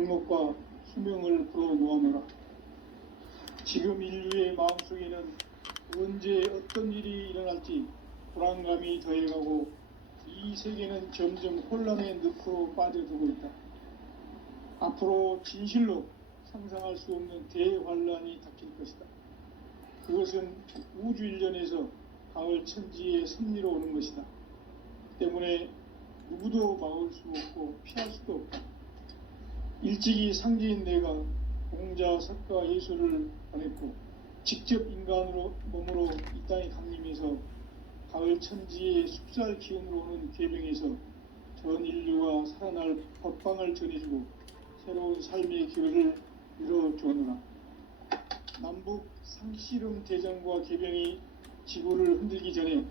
행복과 수명을 불어모아노라. 지금 인류의 마음속에는 언제 어떤 일이 일어날지 불안감이 더해가고 이 세계는 점점 혼란의 늪으로 빠져들고 있다. 앞으로 진실로 상상할 수 없는 대환란이 닥칠 것이다. 그것은 우주 일련에서 가을 천지의 섭리로 오는 것이다. 때문에 누구도 막을 수 없고 피할 수도 없다. 일찍이 상제인 내가 공자, 석가, 예수를 보냈고 직접 인간으로 몸으로 이 땅에 강림해서 가을 천지의 숲살 기운으로 오는 계명에서 전 인류가 살아날 법방을 전해주고 새로운 삶의 기회를 이뤄주오노라. 남북 상씨름 대전과 계병이 지구를 흔들기 전에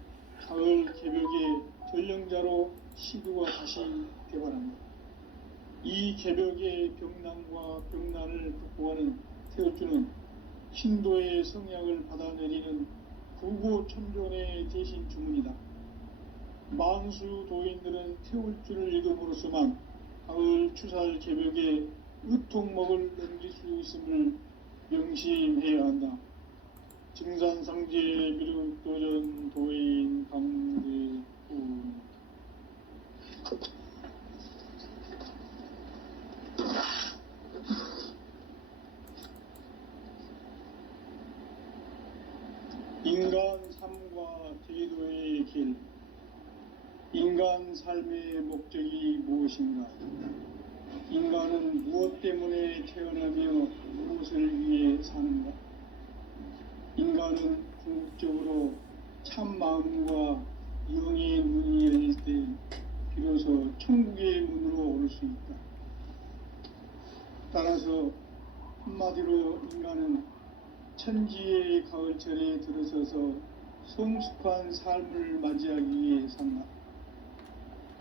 가을 개벽의 전령자로 시두가 다시 개발합니다. 이 개벽의 병난과 병난을 극복하는 태울주는 신도의 성약을 받아내리는 구고천존의 대신 주문이다. 만수 도인들은 태울주를 읽음으로써만 가을 추살 개벽의 의통목을 넘길 수 있음을 명심해야 한다. 증산상제 미륵도전 도인 강대우. 인간 삶과 제도의 길. 인간 삶의 목적이 무엇인가? 인간은 무엇 때문에 태어나며 무엇을 위해 사는가? 인간은 궁극적으로 참 마음과 영의 문이 열릴 때 비로소 천국의 문으로 오를 수 있다. 따라서 한마디로 인간은 천지의 가을철에 들어서서 성숙한 삶을 맞이하기 위해 산다.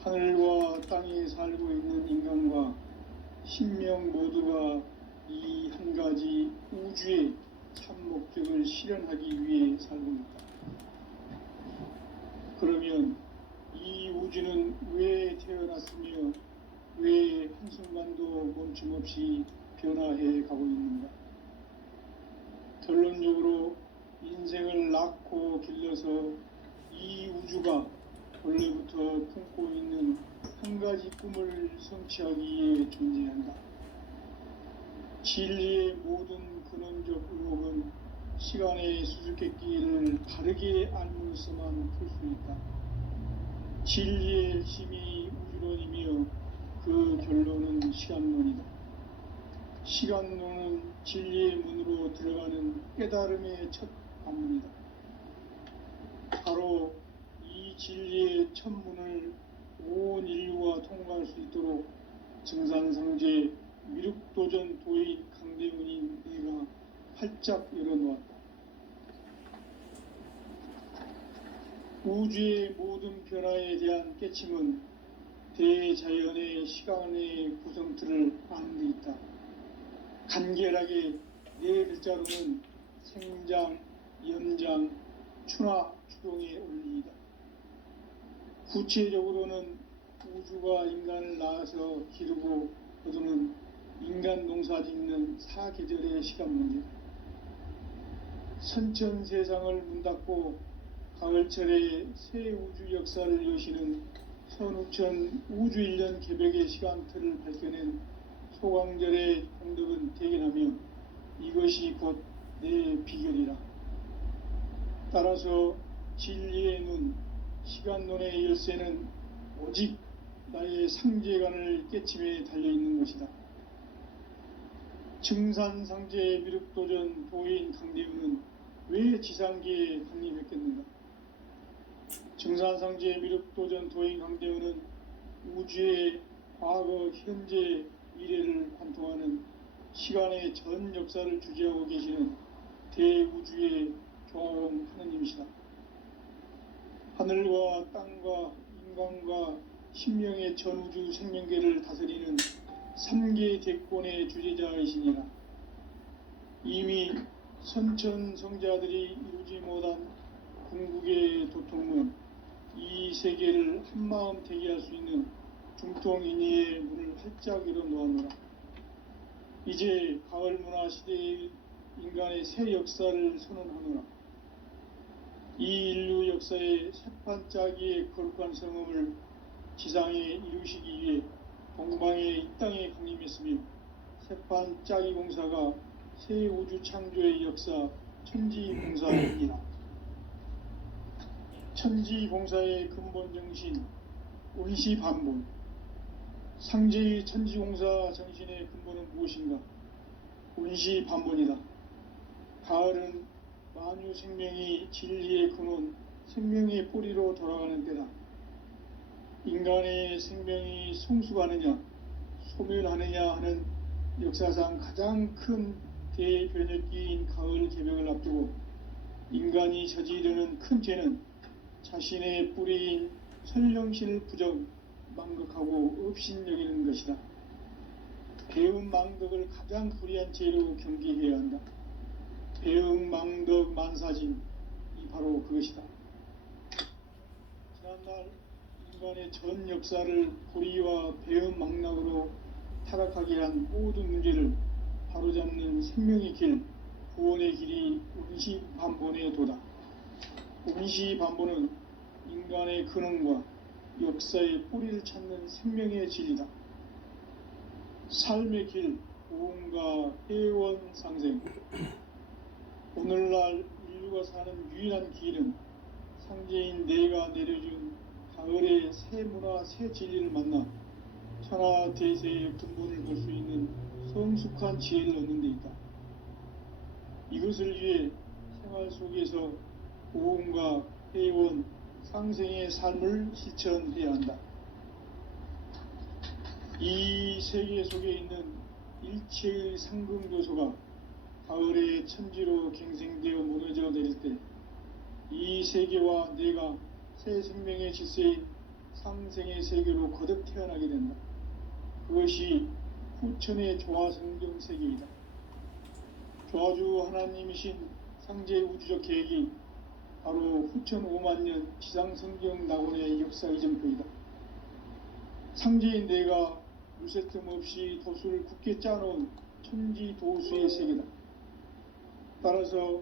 하늘과 땅에 살고 있는 인간과 신명 모두가 이 한 가지 우주의 참 목적을 실현하기 위해 살고 있다. 그러면 이 우주는 왜 태어났으며 왜 한순간도 멈춤없이 변화해 가고 있는가? 결론적으로 인생을 낳고 길러서 이 우주가 원래부터 품고 있는 한 가지 꿈을 성취하기 위해 존재한다. 진리의 모든 근원적 의혹은 시간의 수수께끼를 바르게 알므로서만 풀 수 있다. 진리의 핵심이 우주론이며 그 결론은 시간론이다. 시간론은 진리의 문으로 들어가는 깨달음의 첫 관문이다. 바로 이 진리의 첫 문을 온 인류가 통과할 수 있도록 증산상제 미륵도전 도인 강대훈인 내가 활짝 열어놓았다. 우주의 모든 변화에 대한 깨침은 대자연의 시간의 구성틀을 아는 데 있다. 간결하게 네 글자로는 생장, 연장, 추나 추동의 원리이다. 구체적으로는 우주가 인간을 낳아서 기르고 거두는 인간 농사 짓는 사계절의 시간 문제다. 선천 세상을 문 닫고 가을철에 새 우주 역사를 여시는 선우천 우주일년 개벽의 시간틀을 밝혀낸 소강절의 공덕은 대견하며 이것이 곧 내 비결이라. 따라서 진리의 눈, 시간론의 열쇠는 오직 나의 상제관을 깨침에 달려있는 것이다. 증산상제 미륵도전 도인 강대훈은 왜 지상계에 강림했겠는가? 증산상제 미륵도전 도인 강대훈은 우주의 과거, 현재, 미래를 관통하는 시간의 전 역사를 주재하고 계시는 대우주의 교황 하느님이시다. 하늘과 땅과 인간과 신명의 전우주 생명계를 다스리는 3계 대권의 주재자이시니라. 이미 선천성자들이 이루지 못한 궁극의 도통은 이 세계를 한마음 대기할 수 있는 중통인의의 문을 활짝 열어놓았노라. 이제 가을 문화 시대의 인간의 새 역사를 선언하노라. 이 인류 역사의 새판짜기의 거룩한 성음을 지상에 이루시기 위해 동방의 이 땅에 강림했으며 새판짜기 공사가 새 우주 창조의 역사 천지공사입니다. 천지공사의 근본 정신 원시반본. 상제의 천지공사 정신의 근본은 무엇인가? 원시반본이다. 가을은 만유 생명이 진리의 근원, 생명의 뿌리로 돌아가는 때다. 인간의 생명이 성숙하느냐, 소멸하느냐 하는 역사상 가장 큰 대변혁기인 가을 개벽을 앞두고 인간이 저지르는 큰 죄는 자신의 뿌리인 선령신을 부정, 망극하고 업신여기는 것이다. 배음 망덕을 가장 불의한 죄로 경계해야 한다. 배음 망덕 만사진, 이 바로 그것이다. 지난날 인간의 전 역사를 불의와 배음 망락으로 타락하게 한 모든 문제를 바로잡는 생명의 길, 구원의 길이 원시반본의 도다. 원시반본은 인간의 근원과 역사의 뿌리를 찾는 생명의 진리다. 삶의 길, 고음과 회원상생. 오늘날 인류가 사는 유일한 길은 상제인 내가 내려준 가을의 새 문화, 새 진리를 만나 천하대세의 근본을 볼 수 있는 성숙한 지혜를 얻는 데 있다. 이것을 위해 생활 속에서 고음과 회원, 상생의 삶을 실천해야 한다. 이 세계 속에 있는 일체의 상금요소가 가을의 천지로 갱생되어 무너져 내릴 때 이 세계와 내가 새 생명의 질서인 상생의 세계로 거듭 태어나게 된다. 그것이 후천의 조화성경 세계이다. 조화주 하나님이신 상제 우주적 계획이 바로 후천 5만년 지상성경 낙원의 역사 이전표이다. 상제인 내가 무쇠틈 없이 도수를 굳게 짜놓은 천지도수의 세계다. 따라서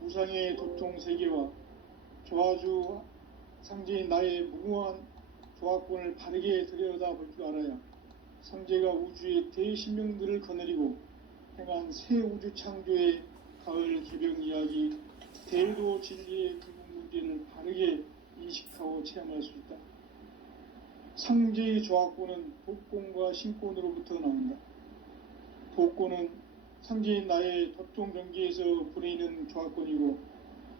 무상의 도통 세계와 조화주 상제인 나의 무궁한 조화권을 바르게 들여다볼 줄 알아야 상제가 우주의 대신명들을 거느리고 행한 새 우주 창조의 가을 개벽 이야기, 대도 진리의 근본 문제를 바르게 인식하고 체험할 수 있다. 상제의 조화권은 독권과 신권으로부터 나온다. 독권은 상제인 나의 도통 경계에서 부리는 조화권이고,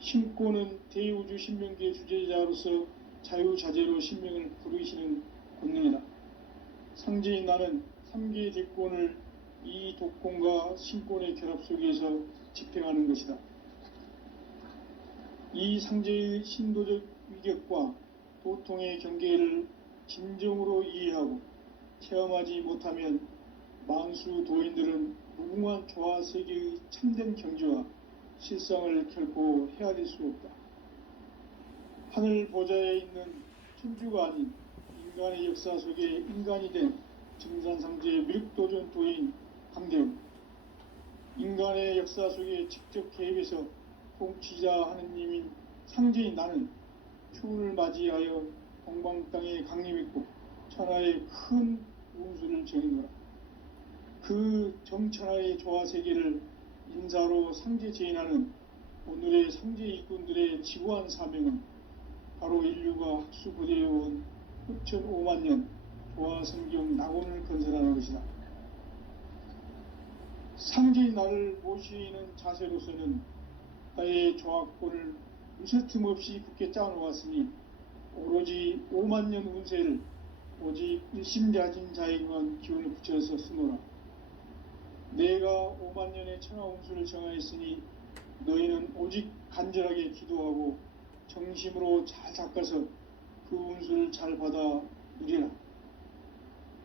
신권은 대우주 신명기의 주제자로서 자유자재로 신명을 부르시는 권능이다. 상제인 나는 3개의 대권을 이 독권과 신권의 결합 속에서 집행하는 것이다. 이 상제의 신도적 위격과 도통의 경계를 진정으로 이해하고 체험하지 못하면 만수 도인들은 무궁한 조화세계의 참된 경지와 실상을 결코 헤아릴 수 없다. 하늘 보좌에 있는 천주가 아닌 인간의 역사 속에 인간이 된 증산상제의 밀도전 도인 강대웅, 인간의 역사 속에 직접 개입해서 통치자 하느님인 상제인 나는 추운을 맞이하여 동방 땅에 강림했고 천하의 큰 운수를 정해노라. 그 정천하의 조화세계를 인사로 상제 제인하는 오늘의 상제 일꾼들의 지구한 사명은 바로 인류가 학수고대해온 후천 5만년 조화성경 낙원을 건설하는 것이다. 상제인 나를 모시는 자세로서는 나의 조화권을 무쇠틈 없이 굳게 짜놓았으니 오로지 5만년 운세를 오직 일심자진 자에게만 기운을 붙여서 쓰노라. 내가 5만년의 천하 운수를 정하였으니 너희는 오직 간절하게 기도하고 정심으로 잘 닦아서 그 운수를 잘 받아 누리라.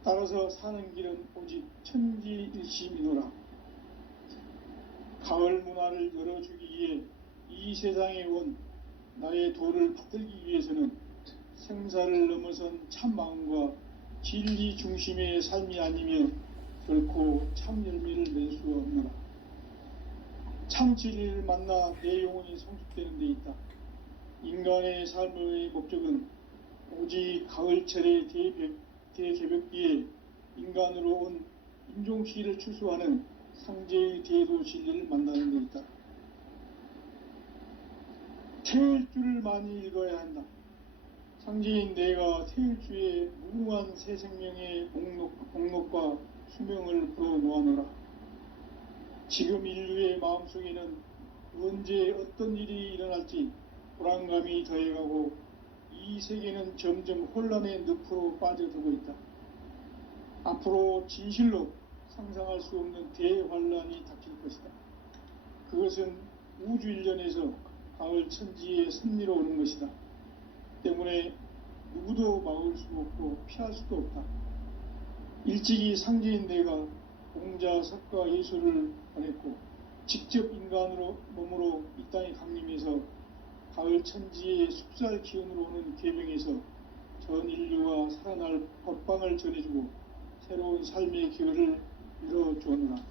따라서 사는 길은 오직 천지일심이노라. 가을 문화를 열어주기 위해 이 세상에 온 나의 도를 받들기 위해서는 생사를 넘어선 참 마음과 진리 중심의 삶이 아니며 결코 참 열매를 맺을 수가 없노라. 참 진리를 만나 내 영혼이 성숙되는 데 있다. 인간의 삶의 목적은 오직 가을철의 대개벽기에 인간으로 온 인종시를 추수하는 상제의 대도 진리를 만나는 데 있다. 태일주를 많이 읽어야 한다. 상제인 내가 태일주의 무궁한 새 생명의 목록과 수명을 풀어놓아노라. 지금 인류의 마음속에는 언제 어떤 일이 일어날지 불안감이 더해가고 이 세계는 점점 혼란의 늪으로 빠져들고 있다. 앞으로 진실로 상상할 수 없는 대환란이 닥칠 것이다. 그것은 우주 일련에서 가을 천지의 섭리로 오는 것이다. 때문에 누구도 막을 수 없고 피할 수도 없다. 일찍이 상제인 내가 공자, 석가, 예수를 보냈고 직접 인간으로 몸으로 이 땅에 강림해서 가을 천지의 숲살 기운으로 오는 계명에서 전 인류가 살아날 법방을 전해주고 새로운 삶의 기회를 열어주었노라.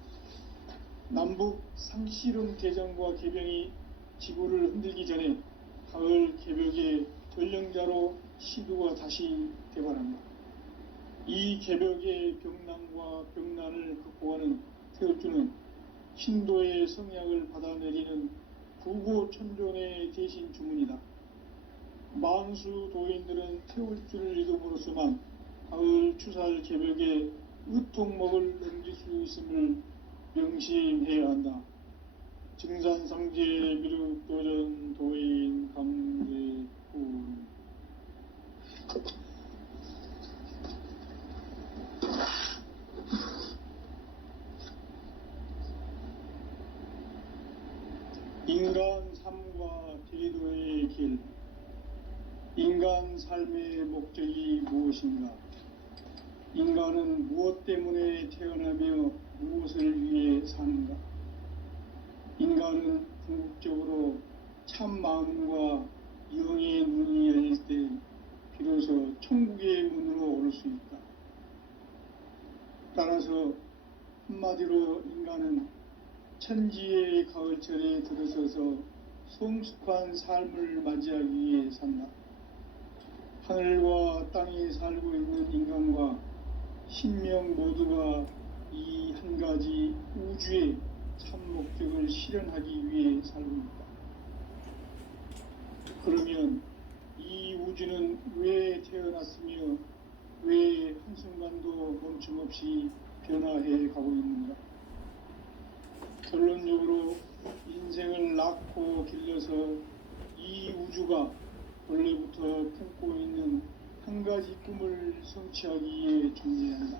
남북 상씨름 대전과 계병이 지구를 흔들기 전에 가을 개벽의 전령자로 시두가 다시 개발한다. 이 개벽의 병난과 병난을 극복하는 태울주는 신도의 성약을 받아내리는 부고천존의 대신 주문이다. 만수 도인들은 태울주를 읽음으로써만 가을 추살 개벽의 의통목을 넘길 수 있음을 명심해야 한다. 증산상제 미륵도전 도인 강제군. 인간 삶과 제도의 길. 인간 삶의 목적이 무엇인가? 인간은 무엇 때문에 태어나며 무엇을 위해 사는가? 인간은 궁극적으로 참 마음과 영의 눈이 열릴 때 비로소 천국의 문으로 오를 수 있다. 따라서 한마디로 인간은 천지의 가을철에 들어서서 성숙한 삶을 맞이하기 위해 산다. 하늘과 땅에 살고 있는 인간과 신명 모두가 이 한 가지 우주의 참 목적을 실현하기 위해 살고 있다. 그러면 이 우주는 왜 태어났으며 왜 한순간도 멈춤없이 변화해 가고 있는가? 결론적으로 인생을 낳고 길러서 이 우주가 원래부터 품고 있는 한 가지 꿈을 성취하기 위해 존재한다.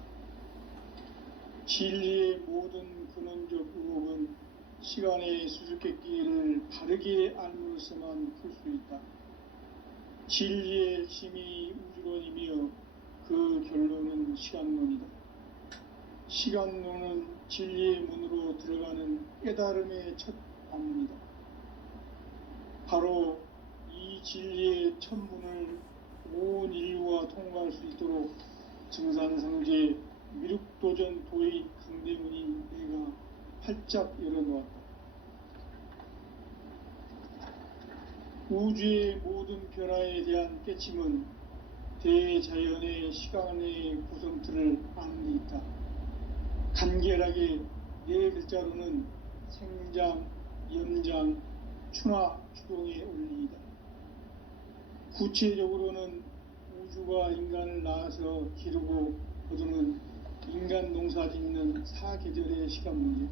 진리의 모든 근원적 의혹은 시간의 수수께끼를 바르게 알므로서만 풀 수 있다. 진리의 핵심이 우주론이며 그 결론은 시간론이다. 시간론은 진리의 문으로 들어가는 깨달음의 첫 방문이다. 바로 이 진리의 첫 문을 온 인류가 통과할 수 있도록 증산상제 미륵도전 도인 강대문인 내가 활짝 열어놓았다. 우주의 모든 변화에 대한 깨침은 대자연의 시간의 구성틀을 아는 데 있다. 간결하게 네 글자로는 생장, 연장, 추나 추동의 원리이다. 구체적으로는 우주가 인간을 낳아서 기르고 거두는 인간 농사 짓는 사계절의 시간 문제.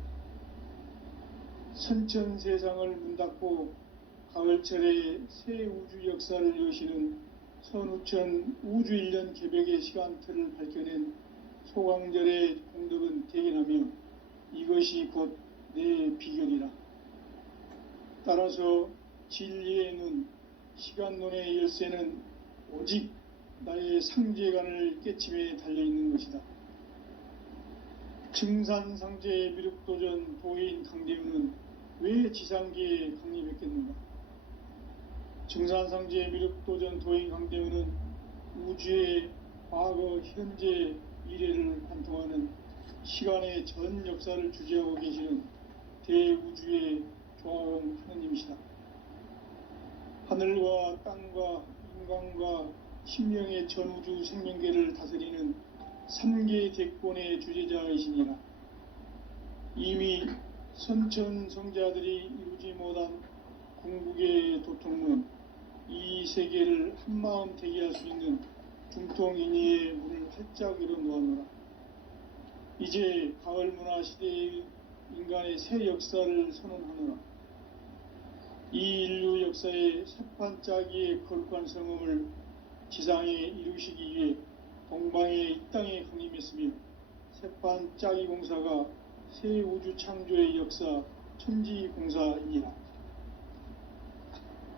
선천 세상을 문닫고 가을철에 새 우주 역사를 여시는 선우천 우주 1년 개벽의 시간틀을 밝혀낸 소강절의 공덕은 대견하며 이것이 곧 내 비결이라. 따라서 진리의 눈, 시간론의 열쇠는 오직 나의 상제관을 깨침에 달려있는 것이다. 증산상제 미륵도전 도인 강대우는 왜 지상계에 강림했겠는가? 증산상제 미륵도전 도인 강대우는 우주의 과거, 현재, 미래를 관통하는 시간의 전 역사를 주재하고 계시는 대우주의 조화원 하느님이시다. 하늘과 땅과 인간과 신명의 전우주 생명계를 다스리는 3계 대권의 주재자이시니라. 이미 선천성자들이 이루지 못한 궁극의 도통문, 이 세계를 한마음 되게 할 수 있는 중통인의의 문을 활짝 열어놓았노라. 이제 가을 문화 시대의 인간의 새 역사를 선언하노라. 이 인류 역사의 새판짜기의 거룩한 성음을 지상에 이루시기 위해 동방의 이 땅에 강림했으며, 새판짜기 공사가 새 우주 창조의 역사 천지공사이니라.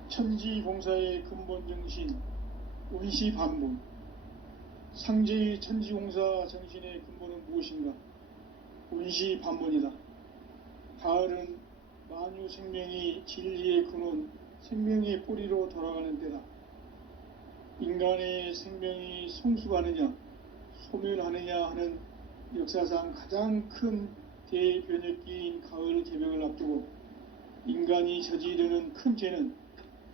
천지공사의 근본 정신 운시반본. 상제의 천지공사 정신의 근본은 무엇인가? 운시반본이다. 가을은 만유 생명이 진리의 근원, 생명의 뿌리로 돌아가는 때다. 인간의 생명이 성숙하느냐 소멸하느냐 하는 역사상 가장 큰 대변혁기인 가을 개벽을 앞두고 인간이 저지르는 큰 죄는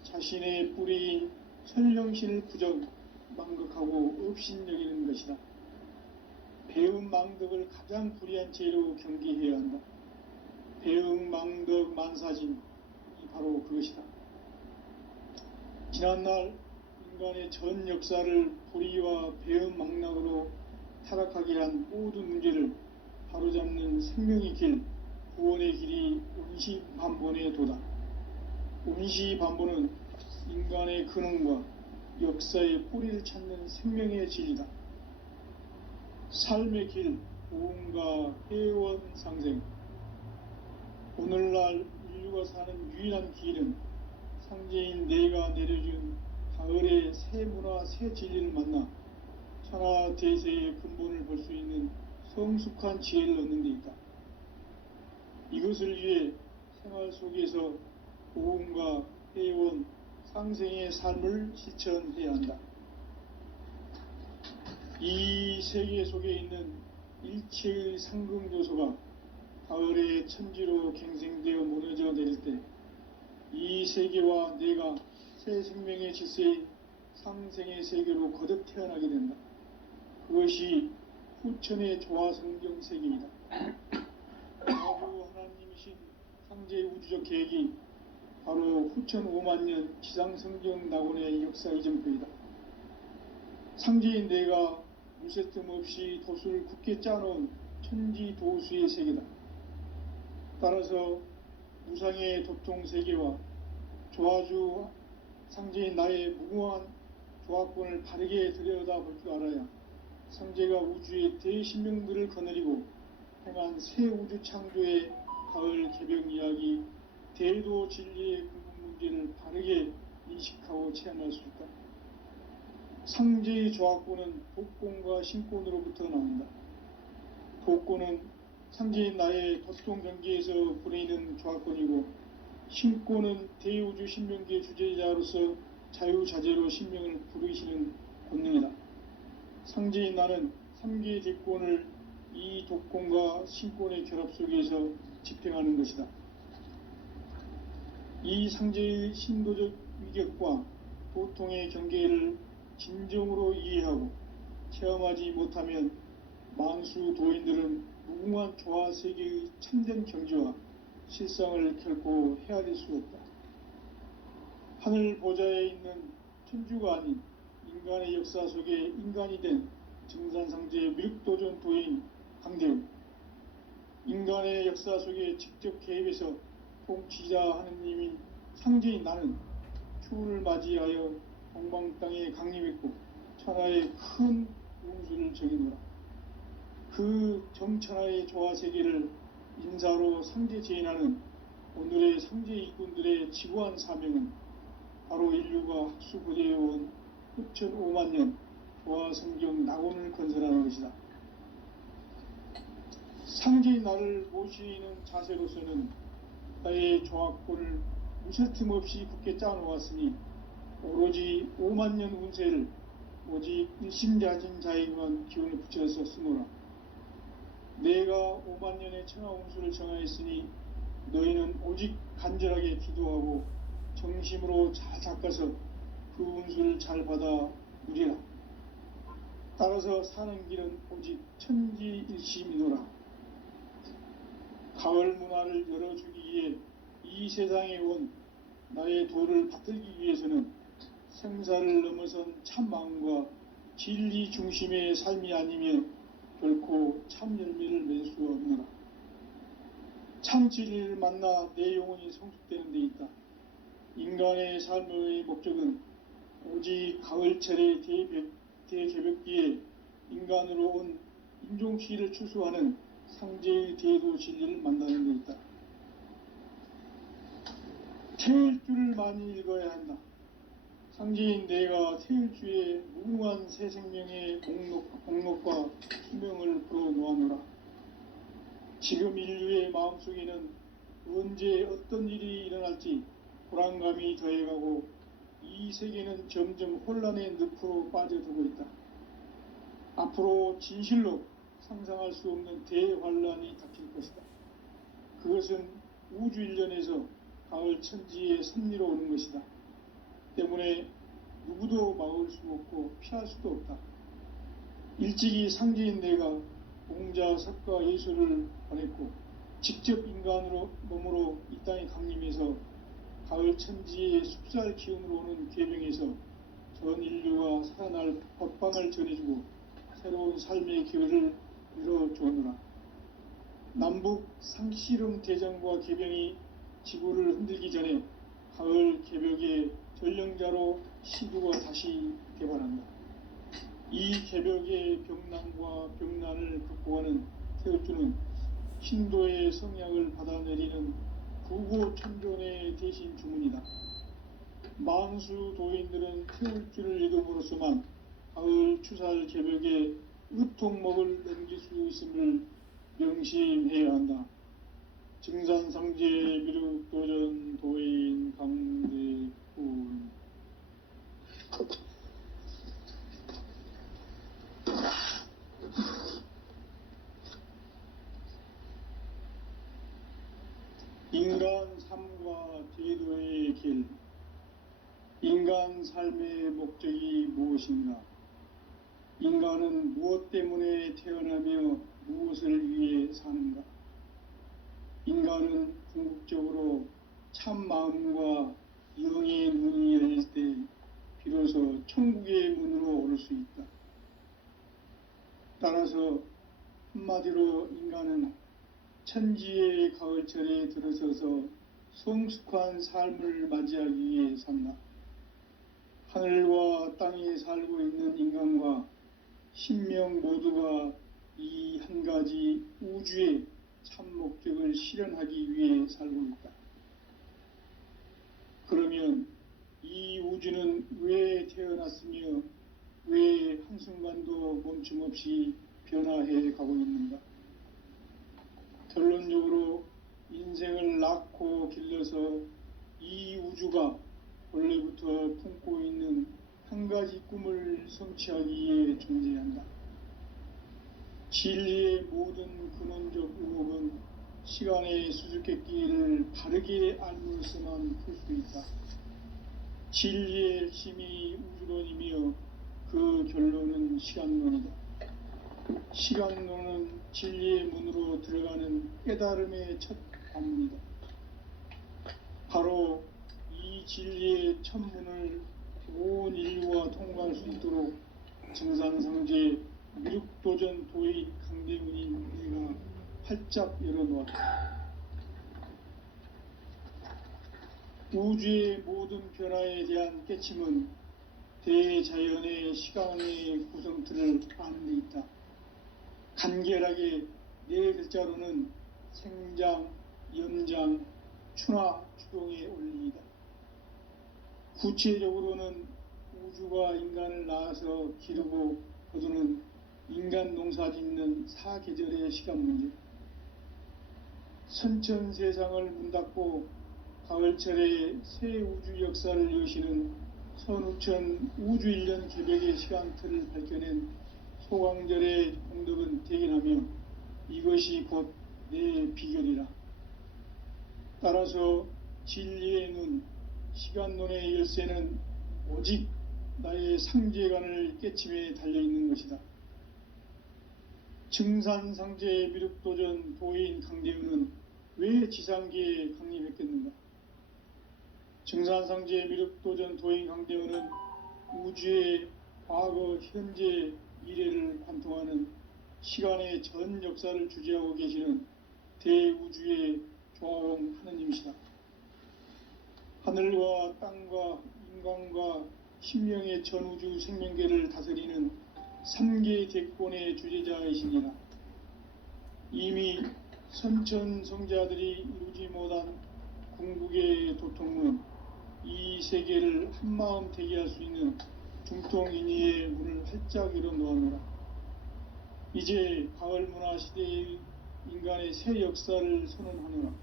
자신의 뿌리인 선령신을 부정 망극하고 업신여기는 것이다. 배음 망덕을 가장 불의한 죄로 경계해야 한다. 배음 망덕 만사진이 바로 그것이다. 지난날 인간의 전 역사를 불의와 배음 망락으로 타락하게 한 모든 문제를 바로잡는 생명의 길, 구원의 길이 운시반본의 도다. 운시반본은 인간의 근원과 역사의 뿌리를 찾는 생명의 진리다. 삶의 길, 보험과 회원 상생. 오늘날 인류가 사는 유일한 길은 상제인 내가 내려준 가을의 새 문화, 새 진리를 만나 천하 대세의 근본을 볼 수 있는 성숙한 지혜를 얻는 데 있다. 이것을 위해 생활 속에서 보험과 회원, 상생의 삶을 실천해야 한다. 이 세계 속에 있는 일체의 상극 요소가 가을의 천지로 갱생되어 무너져 내릴 때 이 세계와 내가 새 생명의 질서인 상생의 세계로 거듭 태어나게 된다. 그것이 후천의 조화성경 세계이다. 아주 하나님이신 상제의 우주적 계획이 바로 후천 5만년 지상성경 낙원의 역사 이전표이다. 상제인 내가 물새틈 없이 도수를 굳게 짜놓은 천지도수의 세계다. 따라서 무상의 도통세계와 조화주 상제인 나의 무궁한 조합권을 바르게 들여다볼 줄 알아야 상제가 우주의 대신명들을 거느리고 행한 새 우주 창조의 가을 개벽 이야기, 대도 진리의 근본 문제를 바르게 인식하고 체험할 수 있다. 상제의 조합권은 독권과 신권으로부터 나온다. 독권은 상제인 나의 도통 경계에서 보내는 조합권이고, 신권은 대우주 신명계 주제자로서 자유자재로 신명을 부르시는 권능이다. 상제인 나는 3계 대권을 이 독권과 신권의 결합 속에서 집행하는 것이다. 이 상제의 신도적 위격과 도통의 경계를 진정으로 이해하고 체험하지 못하면 만수 도인들은 무궁한 조화 세계의 참된 경지와 실상을 결코 헤아릴 수 없다. 하늘 보좌에 있는 천주가 아닌 인간의 역사 속에 인간이 된 증산상제의 밀도전 도인 강대우, 인간의 역사 속에 직접 개입해서 통치자 하느님인 상제인 나는 추운을 맞이하여 동방 땅에 강림했고 천하의 큰 운수를 정해노라. 그 정천하의 조화세계를 인사로 상제 제인하는 오늘의 상제 일꾼들의 지구한 사명은 바로 인류가 학수고대해온 후천 5만년 조화성경 낙원을 건설하는 것이다. 상제인 나를 모시는 자세로서는 나의 조합권을 무쇠틈 없이 굳게 짜놓았으니 오로지 5만년 운세를 오직 일심자진 자에게만 기운을 붙여서 쓰노라. 내가 5만 년의 천하 운수를 정하였으니 너희는 오직 간절하게 기도하고 정심으로 잘 닦아서 그 운수를 잘 받아 누리라. 따라서 사는 길은 오직 천지일심이노라. 가을 문화를 열어주기 위해 이 세상에 온 나의 도를 받들기 위해서는 생사를 넘어선 참 마음과 진리 중심의 삶이 아니면 결코 참 열매를 맺을 수 없노라. 참 진리를 만나 내 영혼이 성숙되는 데 있다. 인간의 삶의 목적은 오직 가을철의 대개벽기에 인간으로 온 인종시를 추수하는 상제의 대도 진리를 만나는 데 있다. 태일주를 많이 읽어야 한다. 상제인 내가 태일주의 무궁한 새 생명의 공록과 수명을 불어놓아노라. 지금 인류의 마음속에는 언제 어떤 일이 일어날지 불안감이 더해가고 이 세계는 점점 혼란의 늪으로 빠져들고 있다. 앞으로 진실로 상상할 수 없는 대환란이 닥칠 것이다. 그것은 우주 일련에서 가을 천지의 섭리로 오는 것이다. 때문에 누구도 막을 수 없고 피할 수도 없다. 일찍이 상제인 내가 공자, 석가, 예수를 보냈고 직접 인간으로 몸으로 이 땅에 강림해서 가을 천지의 숲살 기운으로 오는 계병에서 전 인류가 살아날 법방을 전해주고 새로운 삶의 기회를 열어주었노라. 남북 상씨름 대전과 계병이 지구를 흔들기 전에 가을 개벽의 전령자로 시두가 다시 개발한다. 이 개벽의 병난과 병난을 극복하는 태울주는 신도의 성약을 받아내리는 구고천존의 대신 주문이다. 만수 도인들은 태울주를 읽음으로써만 가을 추살 개벽의 의통목을 넘길 수 있음을 명심해야 한다. 증산상제 미륵도전 도인 강대군. 인간 삶과 제도의 길. 인간 삶의 목적이 무엇인가? 인간은 무엇 때문에 태어나며 무엇을 위해 사는가? 인간은 궁극적으로 참 마음과 영의 문이 열릴 때 비로소 천국의 문으로 오를 수 있다. 따라서 한마디로 인간은 천지의 가을철에 들어서서 성숙한 삶을 맞이하기 위해 산다. 하늘과 땅에 살고 있는 인간과 신명 모두가 이 한 가지 우주의 참 목적을 실현하기 위해 살고 있다. 그러면 이 우주는 왜 태어났으며 왜 한순간도 멈춤 없이 변화해 가고 있는가? 결론적으로 인생을 낳고 길러서 이 우주가 원래부터 품고 있는 한 가지 꿈을 성취하기 위해 존재한다. 진리의 모든 근원적 의혹은 시간의 수수께끼를 바르게 알므로서만 풀 수 있다. 진리의 핵심이 우주론이며 그 결론은 시간론이다. 시간론은 진리의 문으로 들어가는 깨달음의 첫 관문이다. 바로 이 진리의 첫 문을 온 인류가 통과할 수 있도록 증산상제 미륵도전 도의 강대군인 우리가 활짝 열어놓았다. 우주의 모든 변화에 대한 깨침은 대자연의 시간의 구성틀을 아는 데 있다. 간결하게 네 글자로는 생장, 염장, 추나, 추동의 원리이다. 구체적으로는 우주가 인간을 낳아서 기르고 거두는 인간 농사 짓는 사계절의 시간 문제. 선천 세상을 문 닫고 가을철에 새 우주 역사를 여시는 선우천 우주 일년 개벽의 시간틀을 밝혀낸 소강절의 공덕은 대견하며 이것이 곧 내 비결이라. 따라서 진리의 눈, 시간론의 열쇠는 오직 나의 상제관을 깨침에 달려있는 것이다. 증산상제의 미륵도전 도인 강대우는 왜 지상계에 강림했겠는가? 증산상제의 미륵도전 도인 강대우는 우주의 과거, 현재, 미래를 관통하는 시간의 전 역사를 주재하고 계시는 대우주의 조화용 하느님이시다. 하늘과 땅과 인간과 신명의 전우주 생명계를 다스리는 3개 대권의 주재자이시니라. 이미 선천성자들이 이루지 못한 궁극의 도통은 이 세계를 한마음 되게 할 수 있는 중통인의의 문을 활짝 열어놓았노라. 이제 가을 문화 시대의 인간의 새 역사를 선언하노라.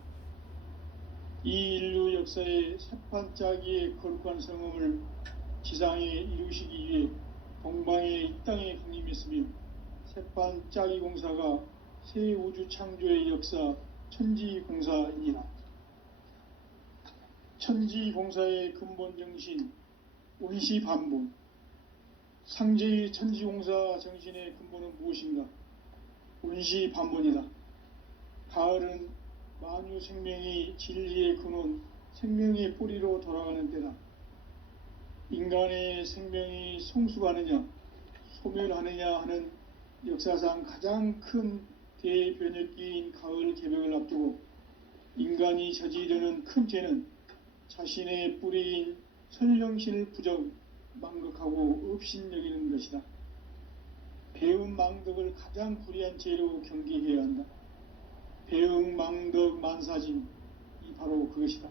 이 인류 역사의 새판짜기의 거룩한 성음을 지상에 이루시기 위해 동방의 이 땅에 강림했으며 새판짜기 공사가 새 우주 창조의 역사 천지공사이니라. 천지공사의 근본 정신 원시반본. 상제의 천지공사 정신의 근본은 무엇인가? 원시반본이다. 가을은 만유 생명이 진리의 근원, 생명의 뿌리로 돌아가는 때다. 인간의 생명이 성숙하느냐, 소멸하느냐 하는 역사상 가장 큰 대변혁기인 가을 개벽을 앞두고 인간이 저지르는 큰 죄는 자신의 뿌리인 선령신을 부정, 망극하고 업신여기는 것이다. 배음 망덕을 가장 불의한 죄로 경계해야 한다. 배음 망덕 만사진, 이 바로 그것이다.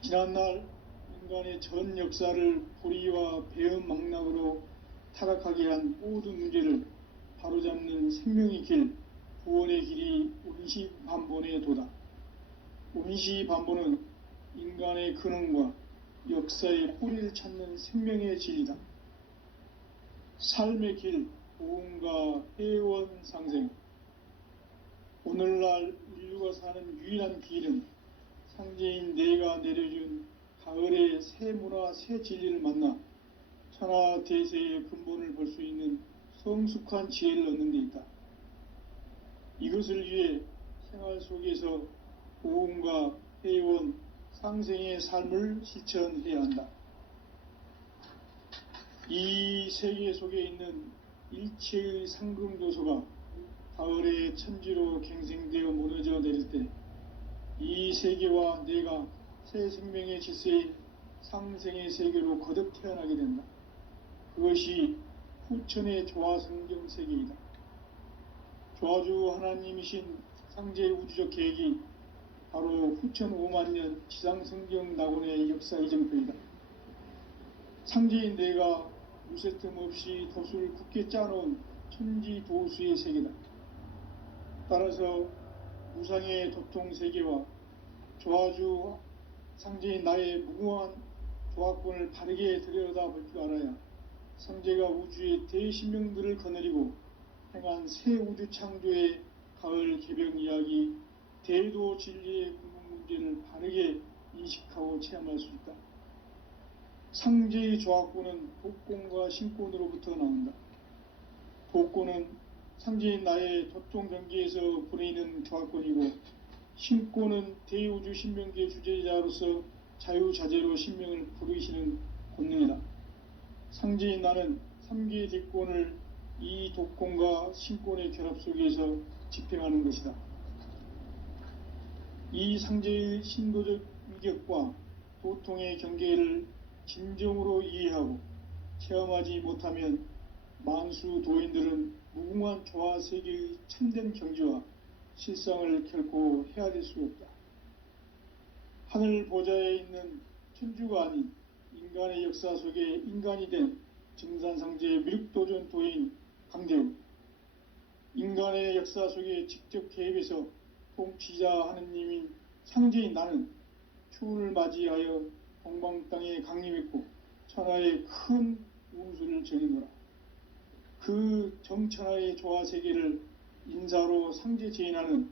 지난날 인간의 전 역사를 불의와 배음 망락으로 타락하게 한 모든 문제를 바로잡는 생명의 길, 구원의 길이 원시반본의 도다. 원시반본은 인간의 근원과 역사의 뿌리를 찾는 생명의 진리다. 삶의 길, 보험과 회원 상생. 오늘날 인류가 사는 유일한 길은 상제인 내가 내려준 가을의 새 문화, 새 진리를 만나 천하 대세의 근본을 볼 수 있는 성숙한 지혜를 얻는 데 있다. 이것을 위해 생활 속에서 보험과 회원, 상생의 삶을 실천해야 한다. 이 세계 속에 있는 일체의 상금도소가 가을의 천지로 갱생되어 무너져 내릴 때 이 세계와 내가 새 생명의 질서인 상생의 세계로 거듭 태어나게 된다. 그것이 후천의 조화성경 세계이다. 조화주 하나님이신 상제의 우주적 계획이 바로 후천 5만 년 지상성경 낙원의 역사 이정표이다. 상제인 내가 무쇠틈 없이 돛을 굳게 짜놓은 천지도수의 세계다. 따라서 무상의 도통세계와 조화주 상제인 나의 무궁한 조화권을 바르게 들여다볼 줄 알아야 상제가 우주의 대신명들을 거느리고 행한 새 우주 창조의 가을 개벽 이야기, 대도 진리의 궁극 문제를 바르게 인식하고 체험할 수 있다. 상제의 조화권은 독권과 신권으로부터 나온다. 독권은 상제인 나의 도통 경계에서 보내는 조화권이고, 신권은 대우주 신명계 주제자로서 자유자재로 신명을 부르시는 권능이다. 상제인 나는 3개의 대권을 이 독권과 신권의 결합 속에서 집행하는 것이다. 이 상제의 신도적 위격과 도통의 경계를 진정으로 이해하고 체험하지 못하면 만수 도인들은 무궁한 조화 세계의 참된 경지와 실상을 결코 헤아릴 수 없다. 하늘 보좌에 있는 천주가 아닌 인간의 역사 속에 인간이 된 증산상제의 미륵도전 도인 강대우, 인간의 역사 속에 직접 개입해서 통치자 하느님인 상제인 나는 추운을 맞이하여 동방 땅에 강림했고 천하의 큰 운수를 정해노라. 그 정천하의 조화 세계를 인사로 상제 제인하는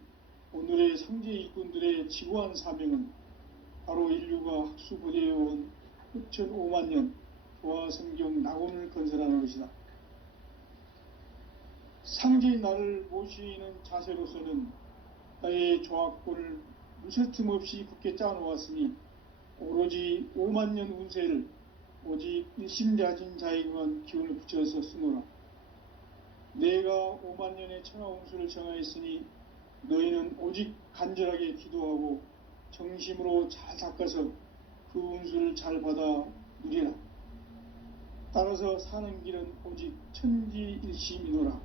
오늘의 상제 일꾼들의 지구한 사명은 바로 인류가 학수 고대해온 흑천 5만 년 조화성경 낙원을 건설하는 것이다. 상제의 나를 모시는 자세로서는 나의 조합권을 무쇠틈 없이 굳게 짜놓았으니 오로지 5만 년 운세를 오직 일심자진 자에게만 기운을 붙여서 쓰노라. 내가 5만 년의 천하 운수를 정하였으니 너희는 오직 간절하게 기도하고 정심으로 잘 닦아서 그 운수를 잘 받아 누리라. 따라서 사는 길은 오직 천지일심이노라.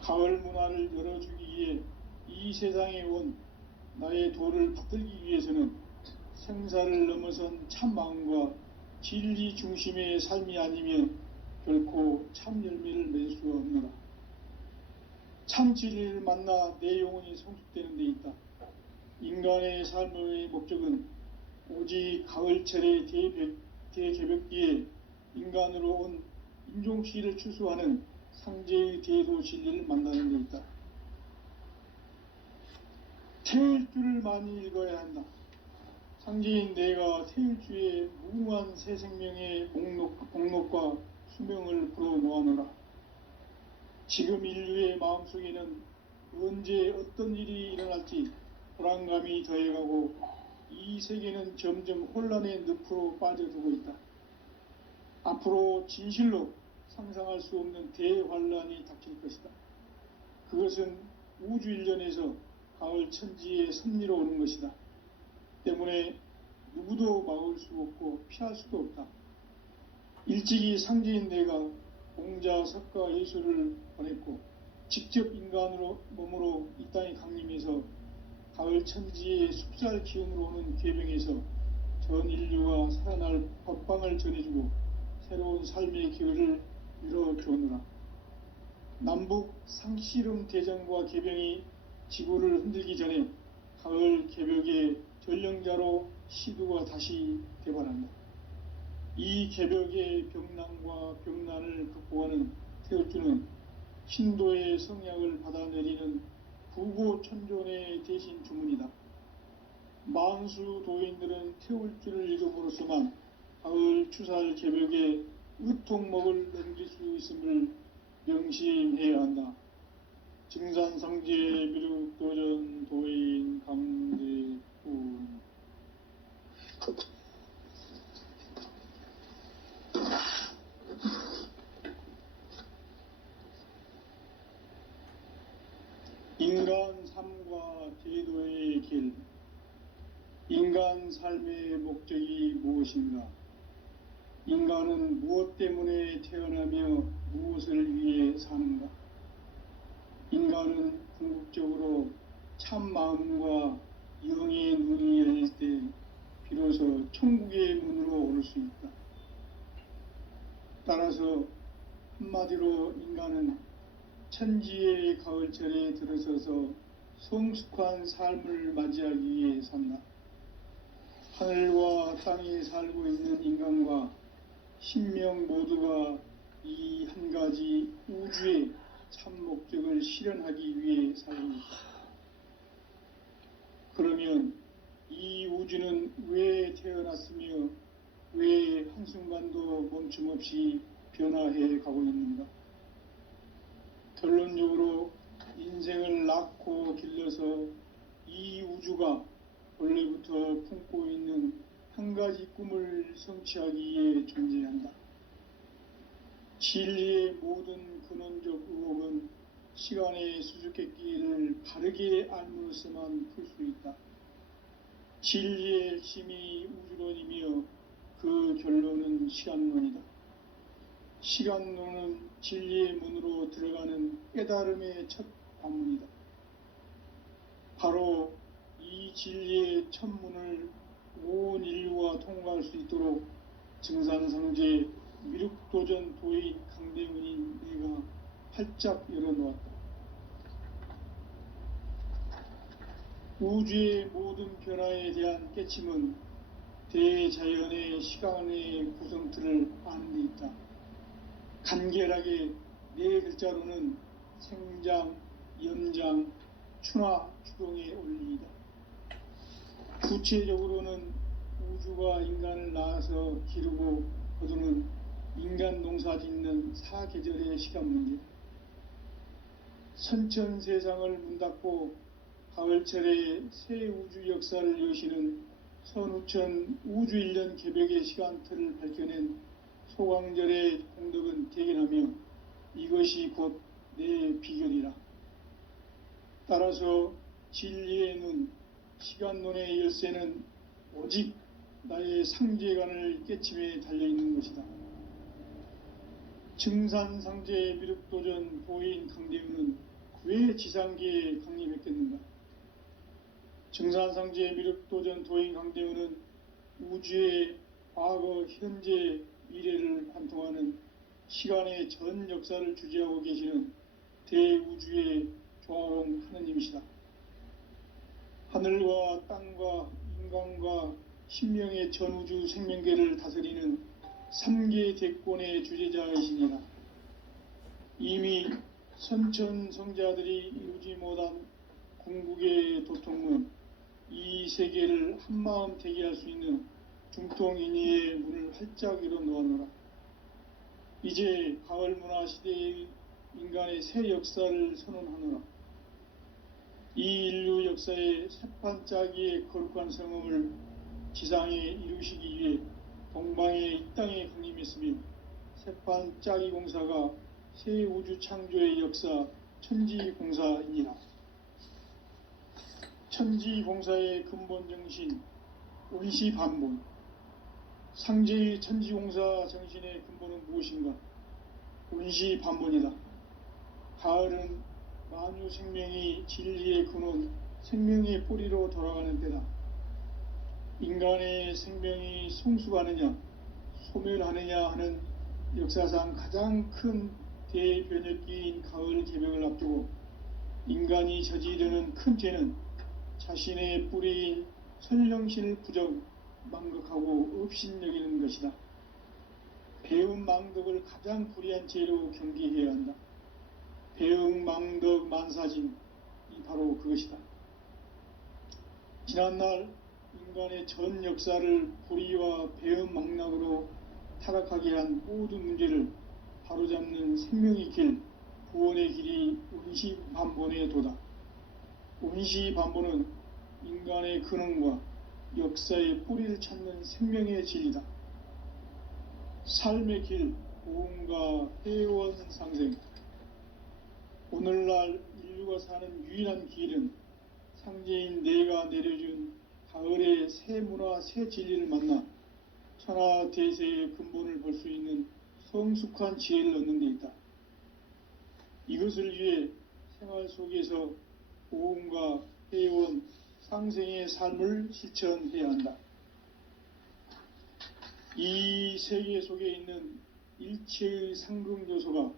가을 문화를 열어주기 위해 이 세상에 온 나의 도를 받들기 위해서는 생사를 넘어선 참 마음과 진리 중심의 삶이 아니면 결코 참 열매를 맺을 수가 없노라. 참 진리를 만나 내 영혼이 성숙되는 데 있다. 인간의 삶의 목적은 오직 가을철의 대개벽기에 인간으로 온 인종시를 추수하는 상제의 대도 진리를 만나는 데 있다. 태일주를 많이 읽어야 한다. 상제인 내가 태일주의 무궁한 새 생명의 목록과 수명을 불어놓아노라. 지금 인류의 마음속에는 언제 어떤 일이 일어날지 불안감이 더해가고 이 세계는 점점 혼란의 늪으로 빠져들고 있다. 앞으로 진실로 상상할 수 없는 대환란이 닥칠 것이다. 그것은 우주 일련에서 가을 천지의 섭리로 오는 것이다. 때문에 누구도 막을 수 없고 피할 수도 없다. 일찍이 상제인 내가 공자, 석가, 예수를 보냈고 직접 인간으로 몸으로 이 땅에 강림해서 가을 천지의 숲살 기운으로 오는 계병에서 전 인류가 살아날 법방을 전해주고 새로운 삶의 기회를 열어주느라. 남북 상씨름 대전과 계병이 지구를 흔들기 전에 가을 개벽의 전령자로 시두가 다시 대발한다. 이 개벽의 병난과 병난을 극복하는 태울주는 신도의 성약을 받아내리는 구고천존의 대신 주문이다. 만수 도인들은 태울주를 읽음으로써만 가을 추살 개벽의 의통목을 넘길 수 있음을 명심해야 한다. 증산상제 미륵도전 도인 강대군. 인간 삶과 제도의 길. 인간 삶의 목적이 무엇인가? 인간은 무엇 때문에 태어나며 무엇을 위해 사는가? 인간은 궁극적으로 참 마음과 영의 눈이 열릴 때 비로소 천국의 문으로 오를 수 있다. 따라서 한마디로 인간은 천지의 가을철에 들어서서 성숙한 삶을 맞이하기 위해 산다. 하늘과 땅에 살고 있는 인간과 신명 모두가 이 한 가지 우주의 참 목적을 실현하기 위해 살고 있다. 그러면 이 우주는 왜 태어났으며 왜 한순간도 멈춤없이 변화해 가고 있는가? 결론적으로 인생을 낳고 길러서 이 우주가 원래부터 품고 있는 한 가지 꿈을 성취하기 위해 존재한다. 진리의 모든 근원적 의혹은 시간의 수수께끼를 바르게 알므로서만 풀 수 있다. 진리의 핵심이 우주론이며 그 결론은 시간론이다. 시간론은 진리의 문으로 들어가는 깨달음의 첫 관문이다. 바로 이 진리의 첫 문을 온 인류가 통과할 수 있도록 증산상제 미륵도전 도인 강대문인 내가 활짝 열어놓았다. 우주의 모든 변화에 대한 깨침은 대자연의 시간의 구성틀을 아는 데 있다. 간결하게 네 글자로는 생장, 연장, 추나 추동에 올리이다. 구체적으로는 우주가 인간을 낳아서 기르고 거두는 인간 농사 짓는 사계절의 시간 문제, 선천 세상을 문닫고 가을철에 새 우주 역사를 여시는 선우천 우주 1년 개벽의 시간틀을 밝혀낸 소광절의 공덕은 대견하며 이것이 곧 내 비결이라. 따라서 진리의 눈, 시간론의 열쇠는 오직 나의 상제관을 깨침에 달려있는 것이다. 증산상제 미륵도전 보인 강대우는 왜 지상계에 강림했겠는가? 증산상제 미륵도전 도인 강대우는 우주의 과거, 현재, 미래를 관통하는 시간의 전 역사를 주재하고 계시는 대우주의 조화원 하느님이시다. 하늘과 땅과 인간과 신명의 전우주 생명계를 다스리는 3계 대권의 주재자이시니라. 이미 선천성자들이 이루지 못한 궁극의 도통은 이 세계를 한마음 되게 할 수 있는 중통인의의 문을 활짝 열어 놓았노라. 이제 가을 문화 시대의 인간의 새 역사를 선언하노라. 이 인류 역사의 새판짜기의 거룩한 성음을 지상에 이루시기 위해 동방의 이 땅에 강림했으며 새판짜기 공사가 새 우주 창조의 역사 천지공사이니라. 천지공사의 근본 정신 온시반본, 상제의 천지공사 정신의 근본은 무엇인가? 온시반본이다. 가을은 만유 생명이 진리의 근원, 생명의 뿌리로 돌아가는 때다. 인간의 생명이 성숙하느냐, 소멸하느냐 하는 역사상 가장 큰 대변혁기인 가을 개벽을 앞두고 인간이 저지르는 큰 죄는 자신의 뿌리인 선령신을 부정, 망극하고 업신여기는 것이다. 배움 망덕을 가장 불의한 죄로 경계해야 한다. 배응, 망덕, 만사진, 이 바로 그것이다. 지난날 인간의 전 역사를 불의와 배응, 망락으로 타락하게 한 모든 문제를 바로잡는 생명의 길, 구원의 길이 온시반본의 도다. 온시반본은 인간의 근원과 역사의 뿌리를 찾는 생명의 진리다. 삶의 길, 고음과 회원 상생. 오늘날 인류가 사는 유일한 길은 상제인 내가 내려준 가을의 새 문화, 새 진리를 만나 천하 대세의 근본을 볼 수 있는 성숙한 지혜를 얻는 데 있다. 이것을 위해 생활 속에서 고음과 회원, 상생의 삶을 실천해야 한다. 이 세계 속에 있는 일체의 상극 요소가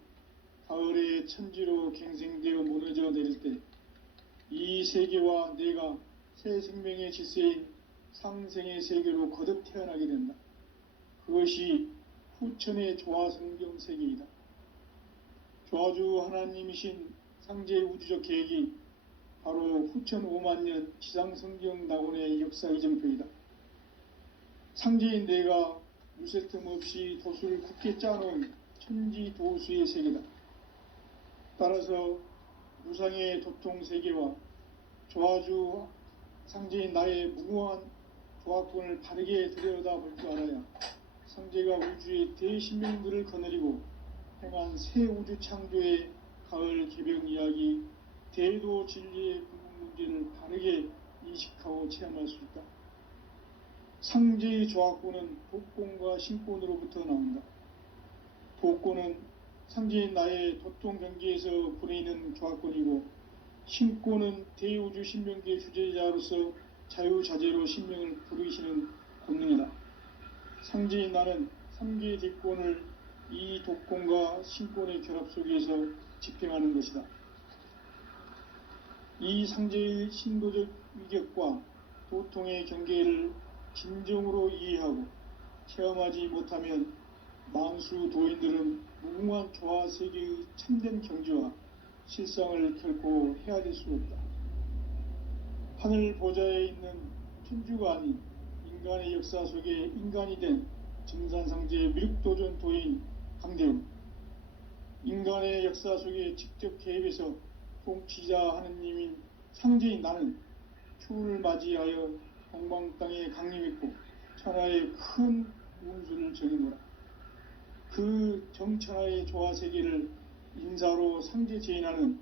가을의 천지로 갱생되어 무너져 내릴 때 이 세계와 내가 새 생명의 질서인 상생의 세계로 거듭 태어나게 된다. 그것이 후천의 조화성경 세계이다. 조화주 하나님이신 상제의 우주적 계획이 바로 후천 5만년 지상성경 낙원의 역사 이정표이다. 상제인 내가 유세 틈 없이 도수를 굳게 짜놓은 천지도수의 세계다. 따라서 무상의 도통세계와 조화주 상제인 나의 무궁한 조화권을 바르게 들여다볼 줄 알아야 상제가 우주의 대신명들을 거느리고 행한 새 우주 창조의 가을 개벽 이야기, 대도 진리의 궁극 문제를 바르게 인식하고 체험할 수 있다. 상제의 조화권은 도권과 신권으로부터 나온다. 도권은 상제인 나의 도통 경계에서 부리는 조화권이고, 신권은 대우주 신명계의 주제자로서 자유자재로 신명을 부르시는 권능이다. 상제인 나는 3계 대권을 이 도권과 신권의 결합 속에서 집행하는 것이다. 이 상제의 신도적 위격과 도통의 경계를 진정으로 이해하고 체험하지 못하면 만수 도인들은 무궁한 조화 세계의 참된 경지와 실상을 결코 헤아릴 수 없다. 하늘 보좌에 있는 천주가 아닌 인간의 역사 속에 인간이 된 증산상제의 미륵도전 도인 강대웅, 인간의 역사 속에 직접 개입해서 통치자 하느님인 상제인 나는 추후를 맞이하여 동방 땅에 강림했고 천하의 큰 운수를 정해노라. 그 정천하의 조화세계를 인사로 상제 제인하는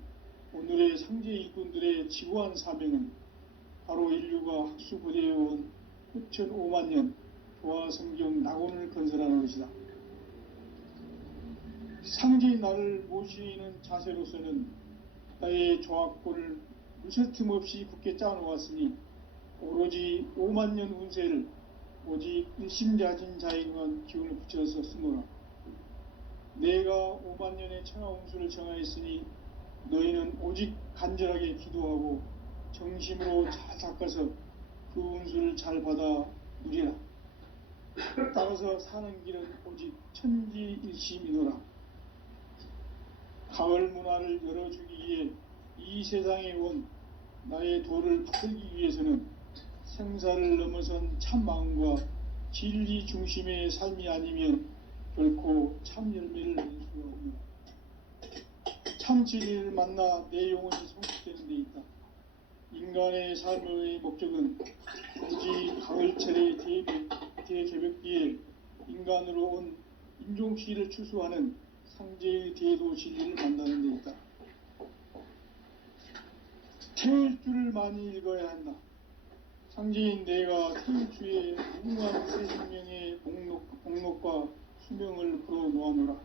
오늘의 상제 일꾼들의 지구한 사명은 바로 인류가 학수고대해온 6,500만 년 조화성경 낙원을 건설하는 것이다. 상제인 나를 모시는 자세로서는 나의 조합골을 무쇠틈 없이 굳게 짜놓았으니 오로지 5만 년 운세를 오직 일심자진 자에게만 기운을 붙여서 쓰노라. 내가 5만 년의 천하 운수를 정하였으니 너희는 오직 간절하게 기도하고 정심으로 잘 닦아서 그 운수를 잘 받아 누리라. 따라서 사는 길은 오직 천지일심이노라. 가을 문화를 열어주기 위해 이 세상에 온 나의 도를 붙들기 위해서는 생사를 넘어선 참 마음과 진리 중심의 삶이 아니면 결코 참 열매를 낼 수가 없노라. 참 진리를 만나 내 영혼이 성숙되는 데 있다. 인간의 삶의 목적은 오직 가을철의 대개벽기에 인간으로 온 인종시를 추수하는 상제의 대도 진리를 만나는 데 있다. 태일주를 많이 읽어야 한다. 상제인 내가 태일주의 무궁한 새 생명의 목록과 수명을 풀어놓아노라.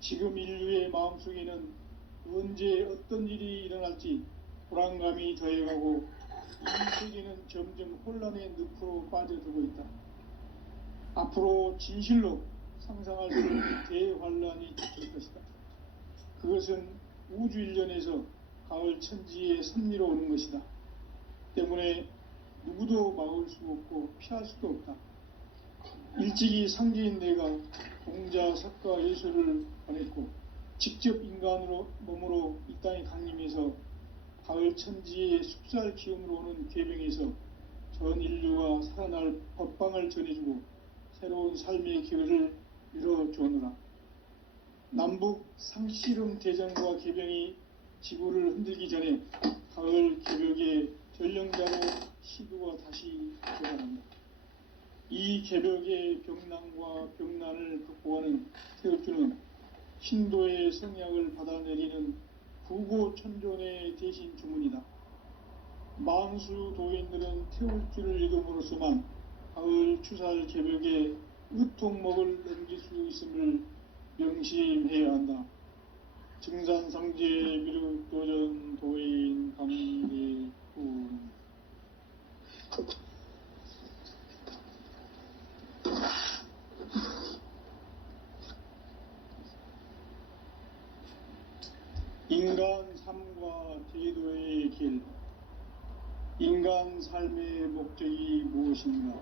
지금 인류의 마음속에는 언제 어떤 일이 일어날지 불안감이 더해가고 이 세계는 점점 혼란의 늪으로 빠져들고 있다. 앞으로 진실로 상상할 수 없는 대환란이 닥칠 것이다. 그것은 우주 일련에서 가을 천지의 섭리로 오는 것이다. 때문에 누구도 막을 수 없고 피할 수도 없다. 일찍이 상제인 내가 공자, 석가, 예수를 보냈고 직접 인간으로 몸으로 이 땅에 강림해서 가을 천지의 숙살 기운으로 오는 계명에서 전 인류가 살아날 법방을 전해주고 새로운 삶의 기회를 열어주오노라. 남북 상씨름 대전과 개병이 지구를 흔들기 전에 가을 개벽의 전령자로 시도가 다시 되어간다. 이 개벽의 병난과 병난을 극복하는 태울주는 신도의 성약을 받아내리는 구고천존의 대신 주문이다. 만수 도인들은 태울주를 읽음으로써만 가을 추살 개벽에 의통목을 넘길 수 있음을 명심해야 한다. 증산상제 미륵도전 도인 감리군. 인간 삶과 제도의 길. 인간 삶의 목적이 무엇인가?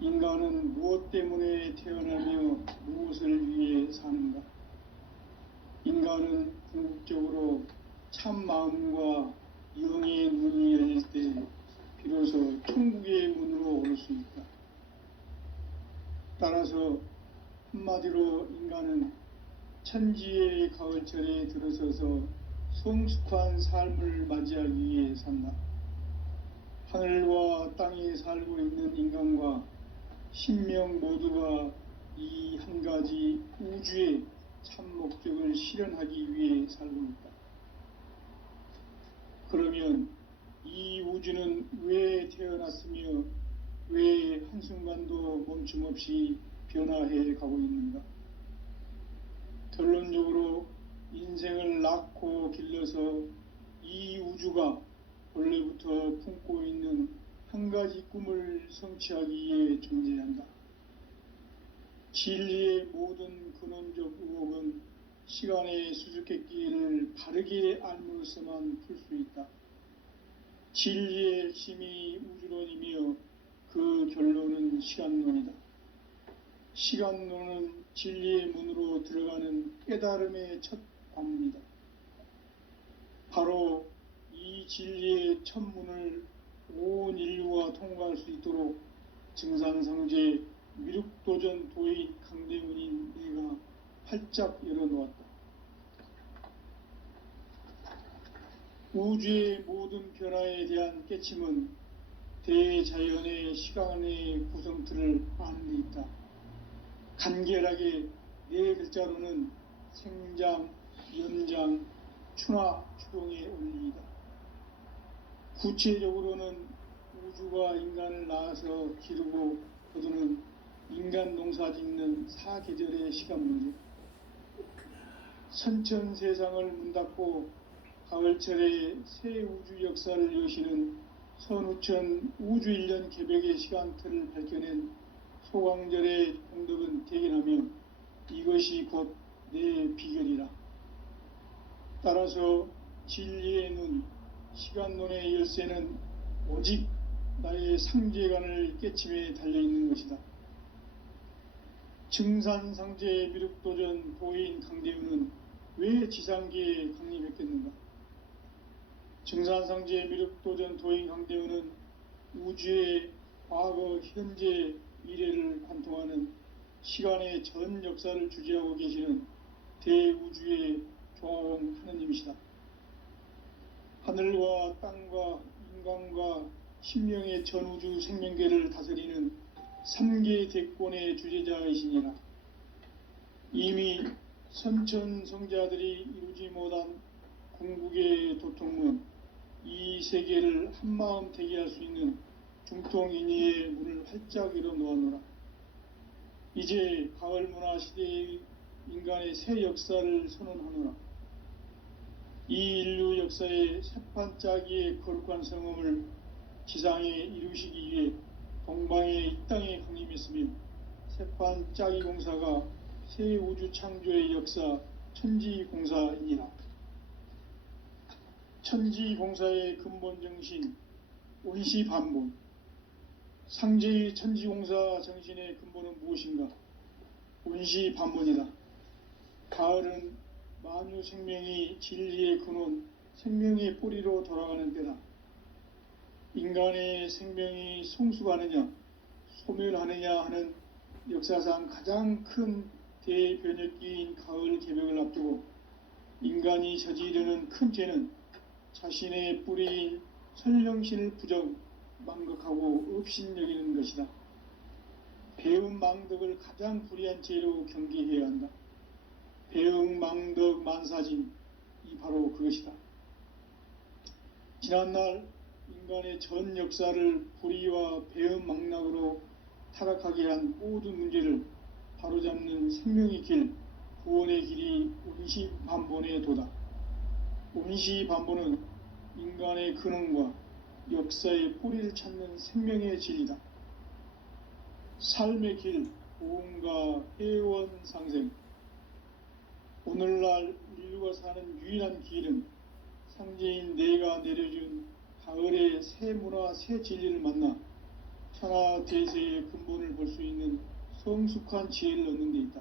인간은 무엇 때문에 태어나며 무엇을 위해 사는가? 인간은 궁극적으로 참 마음과 영의 문이 열릴 때 비로소 천국의 문으로 오를 수 있다. 따라서 한마디로 인간은 천지의 가을철에 들어서서 성숙한 삶을 맞이하기 위해 산다. 하늘과 땅에 살고 있는 인간과 신명 모두가 이 한 가지 우주의 참 목적을 실현하기 위해 살고 있다. 그러면 이 우주는 왜 태어났으며 왜 한순간도 멈춤 없이 변화해 가고 있는가? 결론적으로 인생을 낳고 길러서 이 우주가 원래부터 품고 있는 한 가지 꿈을 성취하기 위해 존재한다. 진리의 모든 근원적 의혹은 시간의 수수께끼를 바르게 알므로써만 풀 수 있다. 진리의 핵심이 우주론이며 그 결론은 시간론이다. 시간론은 진리의 문으로 들어가는 깨달음의 첫 관문이다. 바로 이 진리의 천문을 온 인류가 통과할 수 있도록 증산상제 미륵도전 도인 강대문인 내가 활짝 열어놓았다. 우주의 모든 변화에 대한 깨침은 대자연의 시간의 구성틀을 아는 데 있다. 간결하게 네 글자로는 생장, 연장, 추나 추동의 원리이다. 구체적으로는 우주가 인간을 낳아서 기르고 거두는 인간 농사 짓는 사계절의 시간 문제, 선천 세상을 문 닫고 가을철에 새 우주 역사를 여시는 선우천 우주 1년 개벽의 시간틀을 밝혀낸 소강절의 공덕은 대견하며 이것이 곧 내 비결이라. 따라서 진리의 눈, 시간론의 열쇠는 오직 나의 상제관을 깨침에 달려있는 것이다. 증산상제 미륵도전 도인 강대우는 왜 지상계에 강림했겠는가? 증산상제 미륵도전 도인 강대우는 우주의 과거, 현재, 미래를 관통하는 시간의 전 역사를 주재하고 계시는 대우주의 조화원 하느님이시다. 하늘과 땅과 인간과 신명의 전우주 생명계를 다스리는 3계 대권의 주재자이시니라. 이미 선천성자들이 이루지 못한 궁극의 도통문, 이 세계를 한마음 대기할 수 있는 중통인의의 문을 활짝 열어놓았노라. 이제 가을문화 시대의 인간의 새 역사를 선언하노라. 이 인류 역사의 새판짜기의 거룩한 성음을 지상에 이루시기 위해 동방의 이 땅에 강림했으며 새판짜기 공사가 새 우주 창조의 역사 천지공사이니라. 천지공사의 근본 정신 온시반본, 상제의 천지공사 정신의 근본은 무엇인가? 온시반본이다. 가을은 만유 생명이 진리의 근원, 생명의 뿌리로 돌아가는 때다. 인간의 생명이 성숙하느냐, 소멸하느냐 하는 역사상 가장 큰 대변혁기인 가을 개벽을 앞두고 인간이 저지르는 큰 죄는 자신의 뿌리인 선령신을 부정, 망각하고 업신여기는 것이다. 배움 망덕을 가장 불의한 죄로 경계해야 한다. 배움 망덕 만사진, 이 바로 그것이다. 지난날 인간의 전 역사를 불의와 배움 망락으로 타락하게 한 모든 문제를 바로잡는 생명의 길, 구원의 길이 온시반본의 도다. 온시반본은 인간의 근원과 역사의 뿌리를 찾는 생명의 진리다. 삶의 길, 보험과 회원 상생. 오늘날 인류가 사는 유일한 길은 상제인 내가 내려준 가을의 새 문화, 새 진리를 만나 천하 대세의 근본을 볼 수 있는 성숙한 지혜를 얻는 데 있다.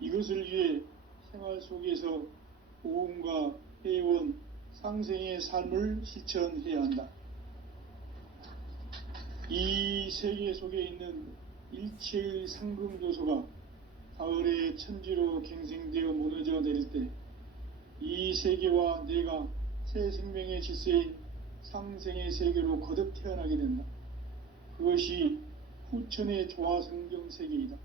이것을 위해 생활 속에서 보험과 회원, 상생의 삶을 실천해야 한다. 이 세계 속에 있는 일체의 상금요소가 가을의 천지로 갱생되어 무너져 내릴 때 이 세계와 내가 새 생명의 질서인 상생의 세계로 거듭 태어나게 된다. 그것이 후천의 조화성경 세계이다.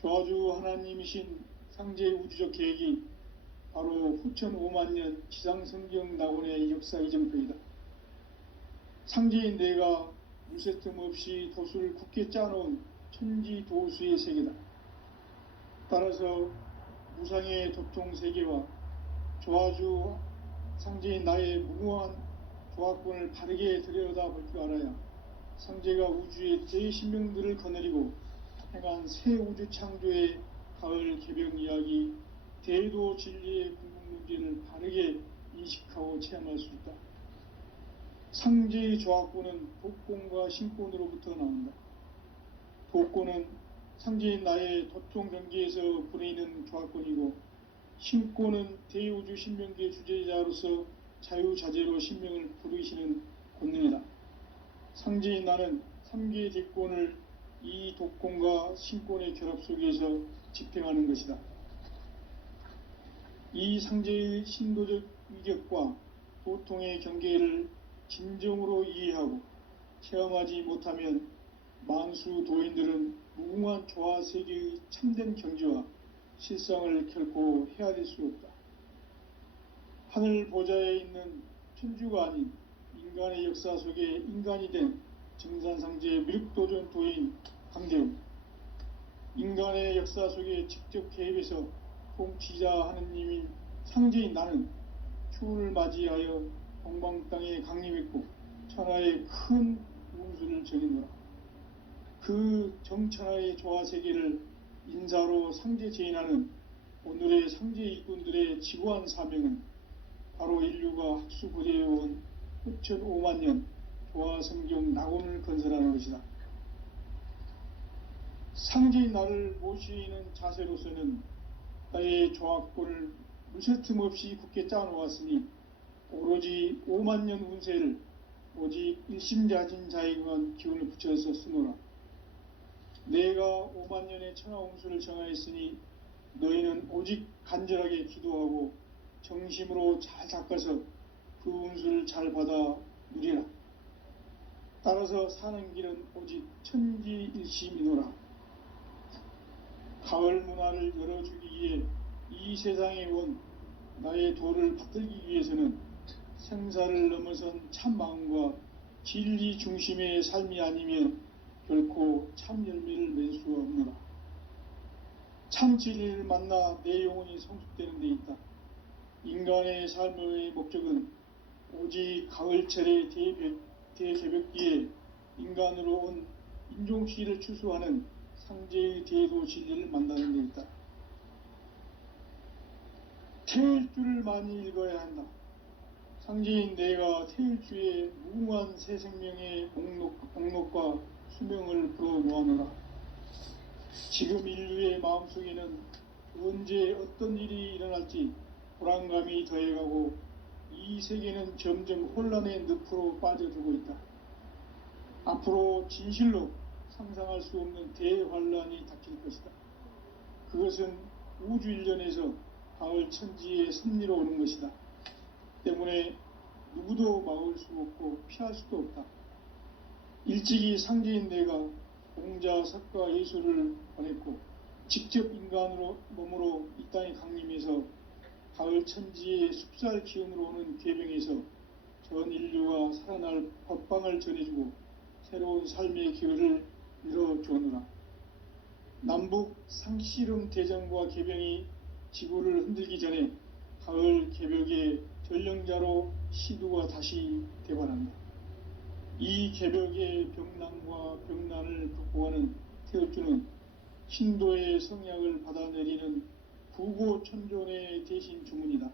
조화주 하나님이신 상제의 우주적 계획이 바로 후천 5만년 지상성경 낙원의 역사 이정표이다. 상제인 내가 무쇠틈 없이 도수를 굳게 짜놓은 천지도수의 세계다. 따라서 무상의 도통 세계와 조화주 상제인 나의 무궁한 조화권을 바르게 들여다볼 줄 알아야 상제가 우주의 대신명들을 거느리고 행한 새 우주 창조의 가을 개벽 이야기, 대도 진리의 궁극 문제를 바르게 인식하고 체험할 수 있다. 상제의 조화권은 독권과 신권으로부터 나온다. 독권은 상제인 나의 도통 경계에서 부리는 조화권이고, 신고는 대우주 신명기의 주제자로서 자유자재로 신명을 부르시는 권능이다. 상제인 나는 3개의 대권을 이 독권과 신권의 결합 속에서 집행하는 것이다. 이 상제의 신도적 위격과 도통의 경계를 진정으로 이해하고 체험하지 못하면 만수 도인들은 무궁한 조화세계의 참된 경지와 실상을 결코 헤아릴 수 없다. 하늘 보좌에 있는 천주가 아닌 인간의 역사 속에 인간이 된 증산상제의 미륵도전 도인 강대웅, 인간의 역사 속에 직접 개입해서 통치자 하느님인 상제인 나는 추운을 맞이하여 동방 땅에 강림했고 천하의 큰 운수를 전이노라. 그 정천하의 조화세계를 인사로 상제 제인하는 오늘의 상제 일꾼들의 지고한 사명은 바로 인류가 학수고대해온 5,500만 년 조화성경 낙원을 건설하는 것이다. 상제인 나를 모시는 자세로서는 나의 조합권을 무쇠틈 없이 굳게 짜놓았으니 오로지 5만 년 운세를 오직 일심자진 자에게만 기운을 붙여서 쓰노라. 내가 5만 년의 천하 운수를 정하였으니 너희는 오직 간절하게 기도하고 정심으로 잘 닦아서 그 운수를 잘 받아 누리라. 따라서 사는 길은 오직 천지일심이노라. 가을 문화를 열어주기 위해 이 세상에 온 나의 도를 받들기 위해서는 생사를 넘어선 참 마음과 진리 중심의 삶이 아니면 결코 참 열매를 맺을 수 없노라. 참 진리를 만나 내 영혼이 성숙되는 데 있다. 인간의 삶의 목적은 오직 가을철의 대개벽기에 인간으로 온 인종시를 추수하는 상제의 대도 진리를 만나는 데 있다. 태일주를 많이 읽어야 한다. 상제인 내가 태일주의 무궁한 새 생명의 목록과 수명을 불어모아노라. 지금 인류의 마음속에는 언제 어떤 일이 일어날지 불안감이 더해가고 이 세계는 점점 혼란의 늪으로 빠져들고 있다. 앞으로 진실로 상상할 수 없는 대환란이 닥칠 것이다. 그것은 우주 일련에서 가을 천지의 섭리로 오는 것이다. 때문에 누구도 막을 수 없고 피할 수도 없다. 일찍이 상제인 내가 공자, 석가, 예수를 보냈고 직접 인간으로 몸으로 이 땅에 강림해서 가을 천지의 숲살 기운으로 오는 계병에서 전 인류가 살아날 법방을 전해주고 새로운 삶의 기회를 열어주느라. 남북 상씨름 대전과 계병이 지구를 흔들기 전에 가을 개벽의 전령자로 시두가 다시 대발한다. 이 개벽의 병난과 병난을 극복하는 태울주는 신도의 성약을 받아내리는 부고천존의 대신 주문이다.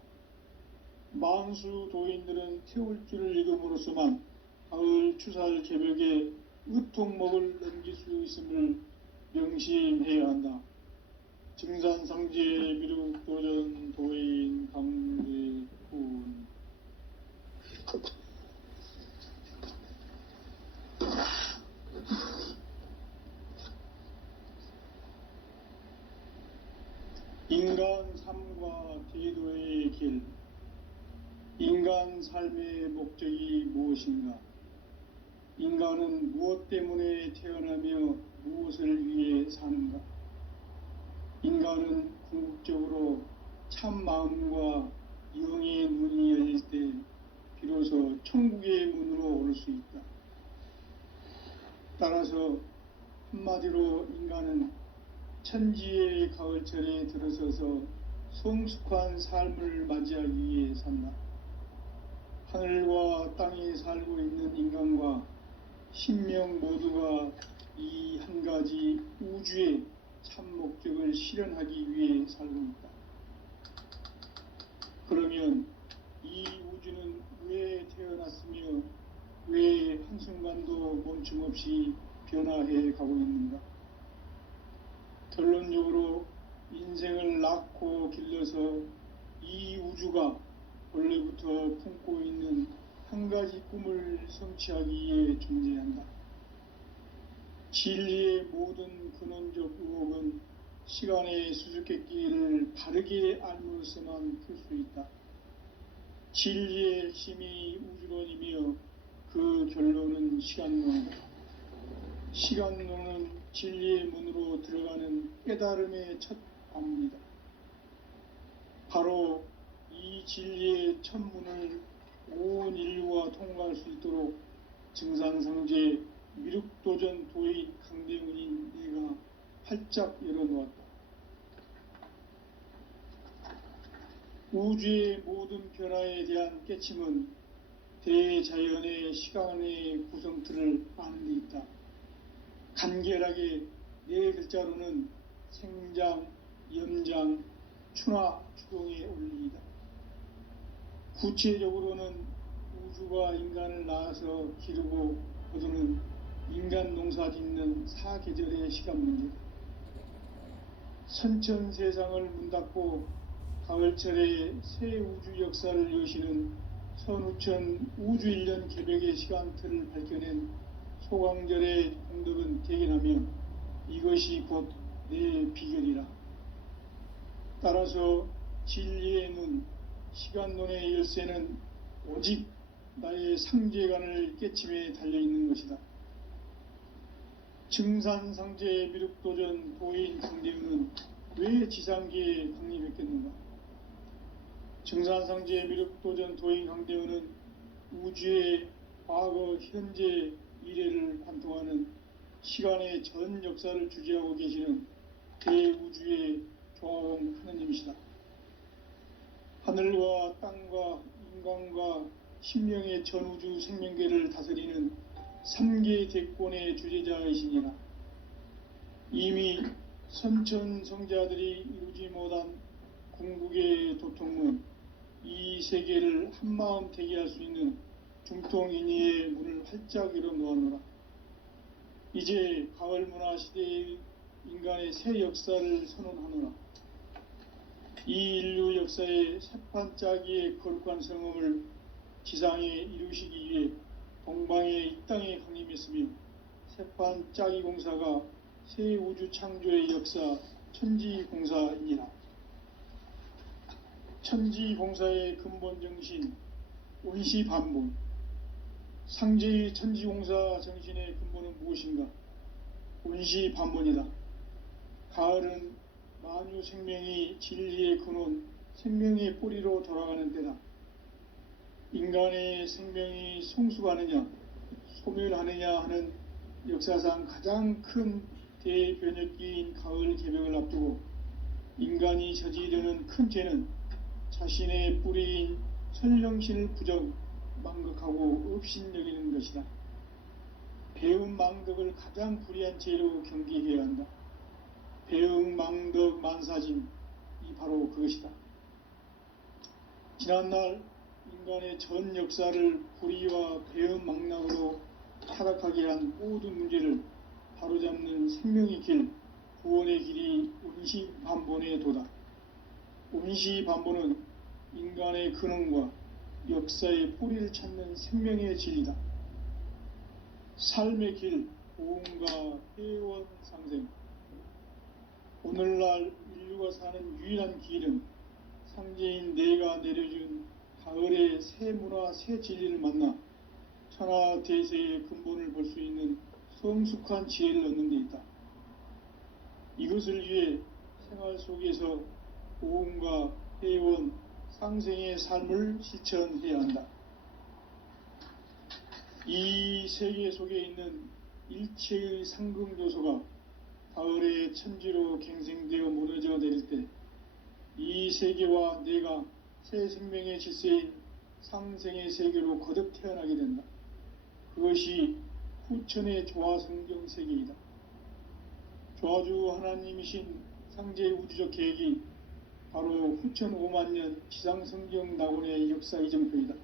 만수 도인들은 태울주를 읽음으로써만 가을 추살 개벽의 의통목을 넘길 수 있음을 명심해야 한다. 증산상제 미륵도전 도인 강대훈. 인간 삶과 대도의 길. 인간 삶의 목적이 무엇인가? 인간은 무엇 때문에 태어나며 무엇을 위해 사는가? 인간은 궁극적으로 참 마음과 영의 문이 열릴 때 비로소 천국의 문으로 오를 수 있다. 따라서 한마디로 인간은 천지의 가을철에 들어서서 성숙한 삶을 맞이하기 위해 산다. 하늘과 땅에 살고 있는 인간과 신명 모두가 이 한 가지 우주의 참 목적을 실현하기 위해 살고 있다. 그러면 이 우주는 왜 태어났으며 왜 한순간도 멈춤없이 변화해 가고 있는가? 결론적으로 인생을 낳고 길러서 이 우주가 원래부터 품고 있는 한 가지 꿈을 성취하기 위해 존재한다. 진리의 모든 근원적 의혹은 시간의 수수께끼를 바르게 알므로써만 풀 수 있다. 진리의 핵심이 우주론이며 그 결론은 시간론이다. 시간론은 진리의 문으로 들어가는 깨달음의 첫 관문이다. 바로 이 진리의 첫 문을 온 인류가 통과할 수 있도록 증산상제 미륵도전 도인 강대훈인 내가 활짝 열어놓았다. 우주의 모든 변화에 대한 깨침은 대자연의 시간의 구성틀을 아는 데 있다. 간결하게 네 글자로는 생장, 염장, 추나 추동의 원리이다. 구체적으로는 우주가 인간을 낳아서 기르고 거두는 인간 농사 짓는 사계절의 시간 문제다. 선천 세상을 문 닫고 가을철에 새 우주 역사를 여시는 선우천 우주 1년 개벽의 시간틀을 밝혀낸 소강절의 공덕은 대견하며 이것이 곧 내 비결이라. 따라서 진리의 눈, 시간론의 열쇠는 오직 나의 상제관을 깨침에 달려있는 것이다. 증산상제 미륵도전 도인 강대훈은 왜 지상계에 강림했겠는가? 증산상제 미륵도전 도인 강대훈은 우주의 과거, 현재, 미래를 관통하는 시간의 전 역사를 주재하고 계시는 대우주의 조화원 하느님이시다. 하늘과 땅과 인간과 신명의 전우주 생명계를 다스리는 3계 대권의 주재자이시니라. 이미 선천성자들이 이루지 못한 궁극의 도통은 이 세계를 한마음 되게 할 수 있는 중통인의의 문을 활짝 열어놓았노라. 이제 가을문화 시대의 인간의 새 역사를 선언하노라. 이 인류 역사의 새판짜기의 거룩한 성음을 지상에 이루시기 위해 동방의 이 땅에 강림했으며 새판짜기 공사가 새 우주 창조의 역사 천지공사이니라. 천지공사의 근본 정신 온시반본, 상제의 천지공사 정신의 근본은 무엇인가? 온시반본이다. 가을은 만유 생명이 진리의 근원, 생명의 뿌리로 돌아가는 때다. 인간의 생명이 성숙하느냐, 소멸하느냐 하는 역사상 가장 큰 대변혁기인 가을 개벽을 앞두고 인간이 저지르는 큰 죄는 자신의 뿌리인 선령신을 부정, 망극하고 업신여기는 것이다. 배움 망덕을 가장 불의한 죄로 경계해야 한다. 배움 망덕 만사짐이 바로 그것이다. 지난날 인간의 전 역사를 불의와 배움 망락으로 타락하게 한 모든 문제를 바로잡는 생명의 길, 구원의 길이 온시반본의 도다. 온시반본은 인간의 근원과 역사의 뿌리를 찾는 생명의 진리다. 삶의 길, 보험과 회원 상생. 오늘날 인류가 사는 유일한 길은 상제인 내가 내려준 가을의 새 문화, 새 진리를 만나 천하 대세의 근본을 볼 수 있는 성숙한 지혜를 얻는 데 있다. 이것을 위해 생활 속에서 보험과 회원, 상생의 삶을 실천해야 한다. 이 세계 속에 있는 일체의 상금요소가 가을의 천지로 갱생되어 무너져 내릴 때 이 세계와 내가 새 생명의 질서인 상생의 세계로 거듭 태어나게 된다. 그것이 후천의 조화성경 세계이다. 조화주 하나님이신 상제의 우주적 계획이 바로 후천 5만년 지상성경 낙원의 역사 이정표이다.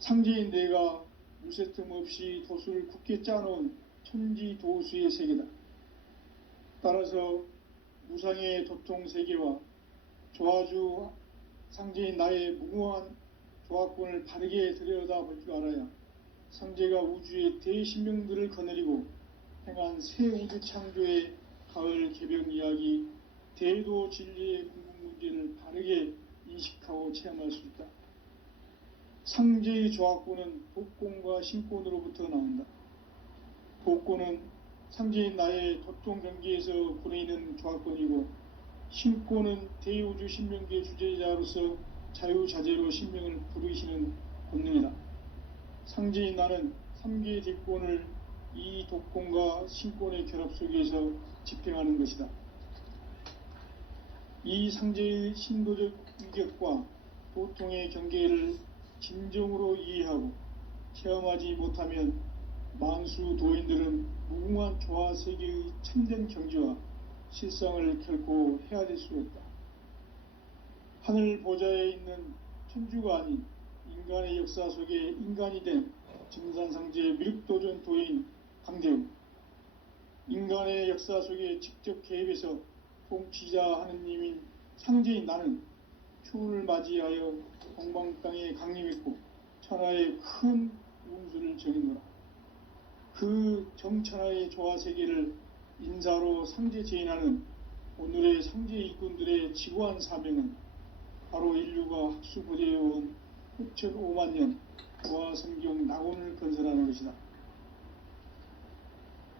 상제인 내가 무쇠틈 없이 도수를 굳게 짜놓은 천지도수의 세계다. 따라서 무상의 도통 세계와 조화주 상제인 나의 무궁한 조합권을 바르게 들여다볼 줄 알아야 상제가 우주의 대신명들을 거느리고 행한 새 우주 창조의 가을 개벽 이야기, 대도 진리의 궁극 문제를 바르게 인식하고 체험할 수 있다. 상제의 조합권은 복권과 신권으로부터 나온다. 복권은 상제인 나의 도통 경계에서 보내는 조합권이고, 신권은 대우주 신명기의 주제자로서 자유자재로 신명을 부르시는 본능이다. 상제인 나는 3개의 뒷권을 이 독권과 신권의 결합 속에서 집행하는 것이다. 이 상제의 신도적 위격과 도통의 경계를 진정으로 이해하고 체험하지 못하면 만수 도인들은 무궁한 조화 세계의 참된 경지와 실상을 결코 헤아릴 수 없다. 하늘 보좌에 있는 천주가 아닌 인간의 역사 속에 인간이 된 증산상제 미륵도전 도인 강대웅, 인간의 역사 속에 직접 개입해서 통치자 하느님인 상제인 나는 추운을 맞이하여 동방 땅에 강림했고 천하의 큰 운수를 정했노라. 그 정천하의 조화세계를 인사로 상제 제인하는 오늘의 상제 일꾼들의 지고한 사명은 바로 인류가 학수부대해온 후천 5만 년 조화성경 낙원을 건설하는 것이다.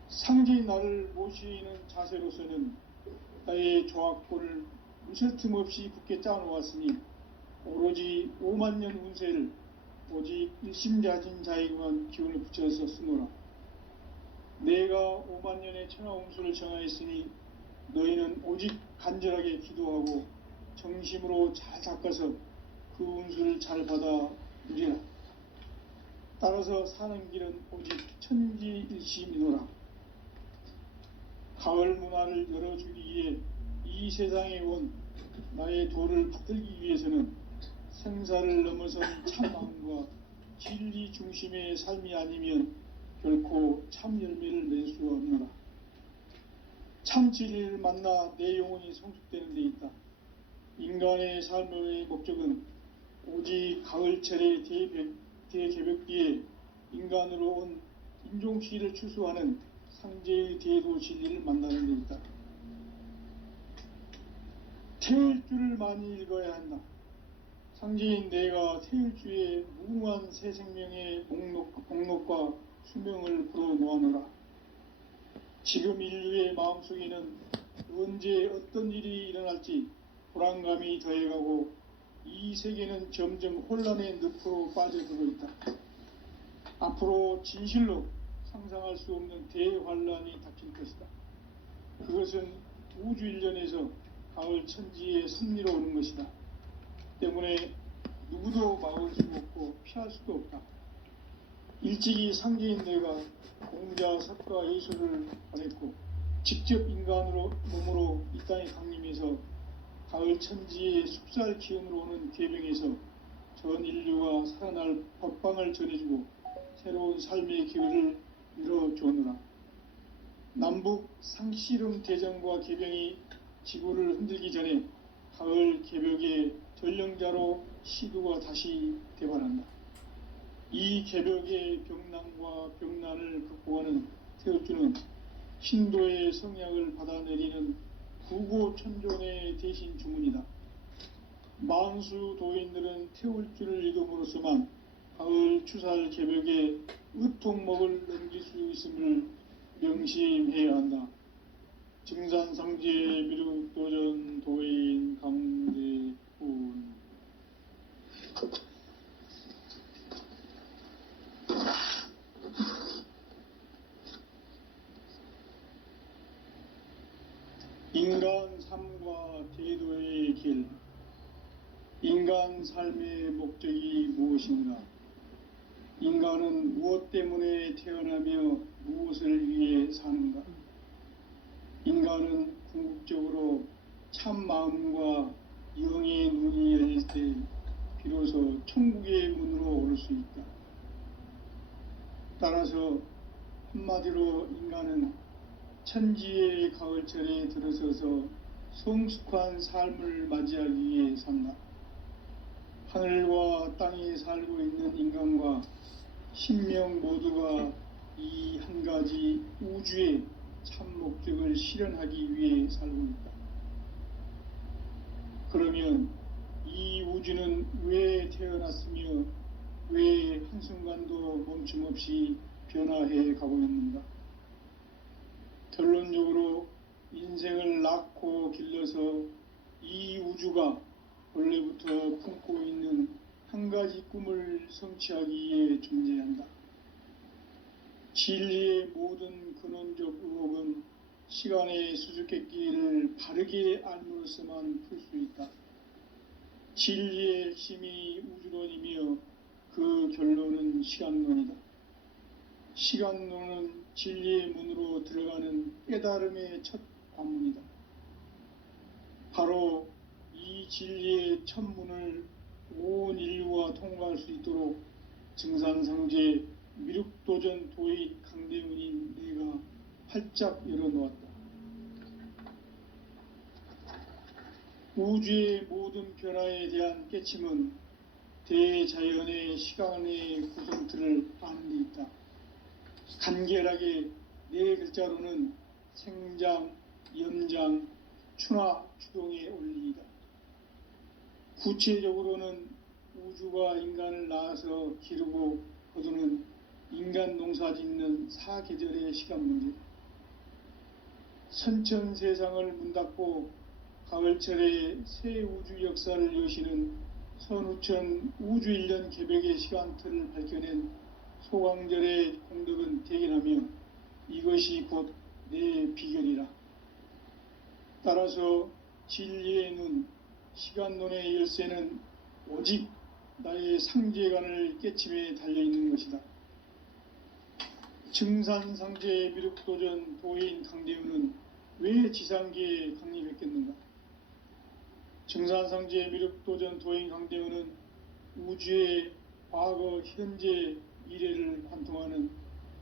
상제인 나를 모시는 자세로서는 나의 조합권을 무설틈 없이 굳게 짜놓았으니 오로지 5만 년 운세를 오직 일심자진 자에게만 기운을 붙여서 쓰노라. 내가 5만 년의 천하 운수를 정하였으니 너희는 오직 간절하게 기도하고 정심으로 잘 닦아서 그 운수를 잘 받아 누리라. 따라서 사는 길은 오직 천지일심이노라. 가을 문화를 열어주기 위해 이 세상에 온 나의 도를 받들기 위해서는 생사를 넘어선 참마음과 진리 중심의 삶이 아니면 결코 참 열매를 낼 수 없노라. 참 진리를 만나 내 영혼이 성숙되는 데 있다. 인간의 삶의 목적은 오직 가을철의 대개벽기에 인간으로 온 인종시를 추수하는 상제의 대도 진리를 만나는 데 있다. 태일주를 많이 읽어야 한다. 상제인 내가 태일주의 무궁한 새 생명의 목록과 수명을 불어놓아노라. 지금 인류의 마음속에는 언제 어떤 일이 일어날지 불안감이 더해가고 이 세계는 점점 혼란의 늪으로 빠져들고 있다. 앞으로 진실로 상상할 수 없는 대환란이 닥칠 것이다. 그것은 우주 일련에서 가을 천지의 섭리로 오는 것이다. 때문에 누구도 막을 수 없고 피할 수도 없다. 일찍이 상제인 내가 공자, 석가, 예수를 보냈고 직접 인간으로 몸으로 이 땅에 강림해서 가을 천지의 숲살 기운으로 오는 계명에서 전 인류가 살아날 법방을 전해주고 새로운 삶의 기회를 열어주었노라. 남북 상씨름 대전과 계병이 지구를 흔들기 전에 가을 개벽의 전령자로 시두가 다시 대발한다. 이 개벽의 병난과 병난을 극복하는 태울주는 신도의 성약을 받아내리는 구고천존의 대신 주문이다. 만수 도인들은 태울주를 읽음으로써만 가을 추살 개벽에 의통목을 넘길 수 있음을 명심해야 한다. 증산상제 미륵도전 도인 강대훈. 인간 삶과 대도의 길. 인간 삶의 목적이 무엇인가? 인간은 무엇 때문에 태어나며 무엇을 위해 사는가? 인간은 궁극적으로 참 마음과 영의 눈이 열릴 때 비로소 천국의 문으로 오를 수 있다. 따라서 한마디로 인간은 천지의 가을철에 들어서서 성숙한 삶을 맞이하기 위해 산다. 하늘과 땅에 살고 있는 인간과 신명 모두가 이 한 가지 우주의 참 목적을 실현하기 위해 살고 있다. 그러면 이 우주는 왜 태어났으며 왜 한순간도 멈춤 없이 변화해 가고 있는가? 결론적으로 인생을 낳고 길러서 이 우주가 원래부터 품고 있는 한 가지 꿈을 성취하기 위해 존재한다. 진리의 모든 근원적 의혹은 시간의 수수께끼를 바르게 알므로써만 풀 수 있다. 진리의 핵심이 우주론이며 그 결론은 시간론이다. 시간론은 진리의 문으로 들어가는 깨달음의 첫 관문이다. 바로 이 진리의 첫 문을 온 인류가 통과할 수 있도록 증산상제 미륵도전 도의 강대문인 내가 활짝 열어놓았다. 우주의 모든 변화에 대한 깨침은 대자연의 시간의 구성틀을 아는 데 있다. 간결하게 네 글자로는 생장, 연장, 추나 추동의 원리이다. 구체적으로는 우주가 인간을 낳아서 기르고 거두는 인간 농사 짓는 사계절의 시간 문제다. 선천 세상을 문닫고 가을철에 새 우주 역사를 여시는 선우천 우주 1년 개벽의 시간틀을 밝혀낸 소강절의 공덕은 대견하며 이것이 곧 내 비결이라. 따라서 진리의 눈, 시간론의 열쇠는 오직 나의 상제관을 깨침에 달려있는 것이다. 증산상제 미륵도전 도인 강대우는 왜 지상계에 강림했겠는가? 증산상제 미륵도전 도인 강대우는 우주의 과거, 현재, 미래를 관통하는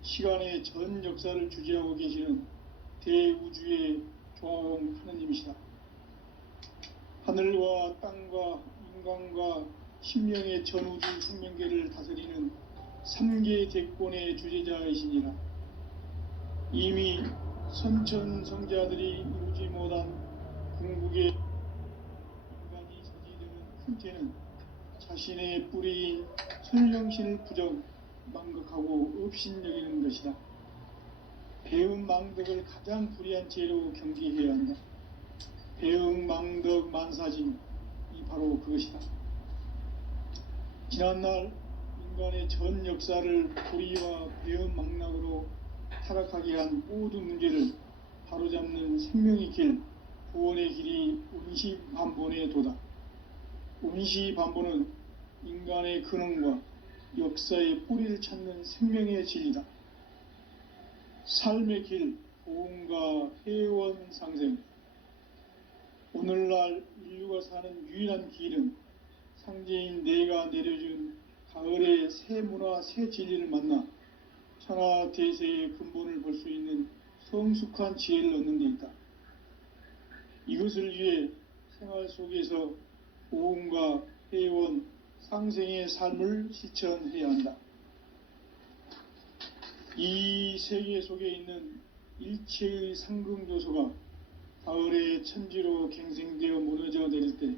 시간의 전 역사를 주재하고 계시는 대우주의 조화원 하느님이시다. 하늘과 땅과 인간과 신명의 전우주 생명계를 다스리는 3계 대권의 주재자이시니라. 이미 선천성자들이 이루지 못한 궁극의 인간이 차지되는 큰 죄는 자신의 뿌리인 설령신을 부정, 망극하고 업신여기는 것이다. 배음 망덕을 가장 불의한 죄로 경계해야 한다. 배음 망덕 만사진이 바로 그것이다. 지난날 인간의 전 역사를 불의와 배음 망락으로 타락하게 한 모든 문제를 바로잡는 생명의 길, 구원의 길이 운시반본의 도다. 운시반본은 인간의 근원과 역사의 뿌리를 찾는 생명의 진리다. 삶의 길, 보험과 회원 상생. 오늘날 인류가 사는 유일한 길은 상제인 내가 내려준 가을의 새 문화, 새 진리를 만나 천하대세의 근본을 볼 수 있는 성숙한 지혜를 얻는 데 있다. 이것을 위해 생활 속에서 보험과 회원, 상생의 삶을 실천해야 한다. 이 세계 속에 있는 일체의 상금조소가 가을의 천지로 갱생되어 무너져 내릴 때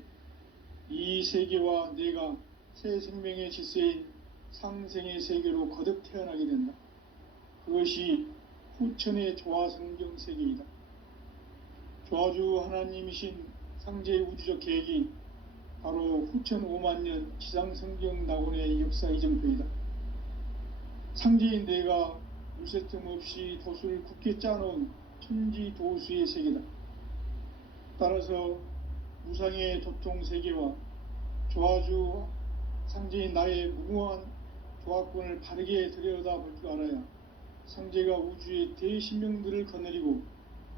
이 세계와 내가 새 생명의 질서인 상생의 세계로 거듭 태어나게 된다. 그것이 후천의 조화성경 세계이다. 조화주 하나님이신 상제의 우주적 계획이 바로 후천 5만년 지상성경 낙원의 역사 이정표이다. 상제인 내가 물새틈 없이 도수를 굳게 짜놓은 천지도수의 세계다. 따라서 무상의 도통세계와 조화주 상제인 나의 무궁한 조화권을 바르게 들여다볼 줄 알아야 상제가 우주의 대신명들을 거느리고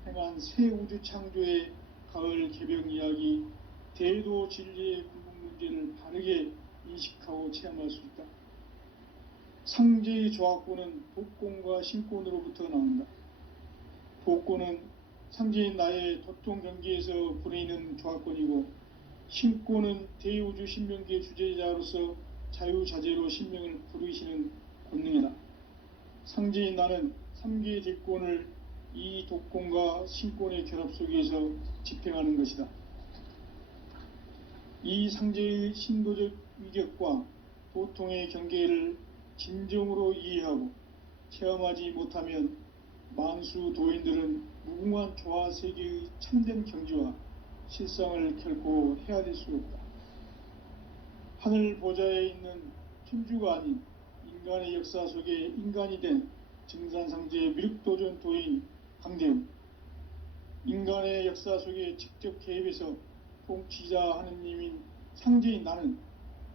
행한 새 우주 창조의 가을 개벽 이야기, 대도 진리의 궁극 문제를 바르게 인식하고 체험할 수 있다. 상제의 조화권은 복권과 신권으로부터 나온다. 복권은 상제인 나의 도통 경기에서 부리는 조화권이고 신권은 대우주 신명기의 주제자로서 자유자재로 신명을 부르시는 권능이다. 상제인 나는 3개의 대권을 이 독권과 신권의 결합 속에서 집행하는 것이다. 이 상제의 신도적 위격과 도통의 경계를 진정으로 이해하고 체험하지 못하면 만수 도인들은 무궁한 조화세계의 참된 경지와 실상을 결코 헤아릴 수 없다. 하늘 보좌에 있는 천주가 아닌 인간의 역사 속에 인간이 된 증산상제의 미륵도전 도인 강대웅, 인간의 역사 속에 직접 개입해서 통치자 하느님인 상제인 나는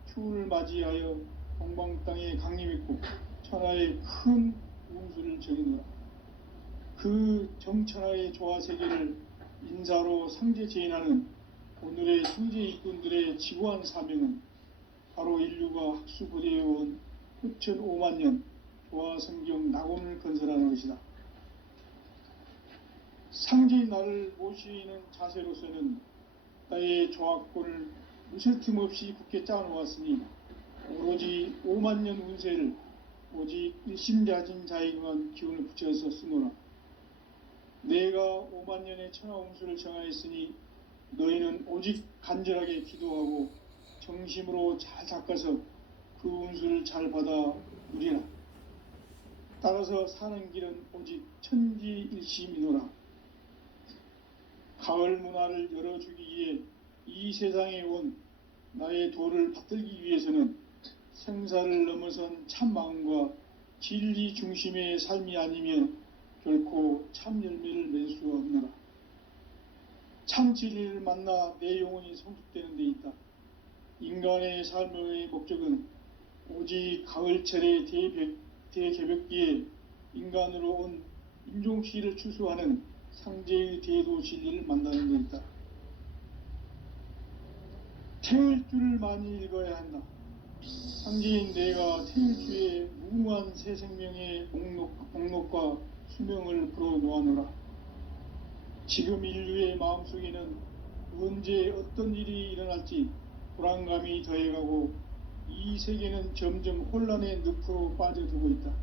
추운을 맞이하여 동방 땅에 강림했고 천하의 큰 우음수를 정의노라. 그 정천하의 조화세계를 인사로 상제 제인하는 오늘의 상제 일꾼들의 지구한 사명은 바로 인류가 학수고대해온 후천 5만년 조화성경 낙원을 건설하는 것이다. 상제인 나를 모시는 자세로서는 나의 조합권을 무쇠틈 없이 굳게 짜놓았으니 오로지 5만년 운세를 오직 일심자진 자에게만 기운을 붙여서 쓰노라. 내가 5만년의 천하 운수를 정하였으니 너희는 오직 간절하게 기도하고 정심으로 잘 닦아서 그 운수를 잘 받아 누리라. 따라서 사는 길은 오직 천지일심이노라. 가을 문화를 열어주기 위해 이 세상에 온 나의 도를 받들기 위해서는 생사를 넘어선 참마음과 진리 중심의 삶이 아니면 결코 참 열매를 맺을 수가 없노라. 참 진리를 만나 내 영혼이 성숙되는 데 있다. 인간의 삶의 목적은 오직 가을철의 대개벽기에 인간으로 온 인종시를 추수하는 상제의 대도 진리를 만나는 데 있다. 태일주를 많이 읽어야 한다. 상제인 내가 태일주의 무궁한 새 생명의 목록과 수명을 풀어놓아노라. 지금 인류의 마음속에는 언제 어떤 일이 일어날지 불안감이 더해가고 이 세계는 점점 혼란의 늪으로 빠져들고 있다.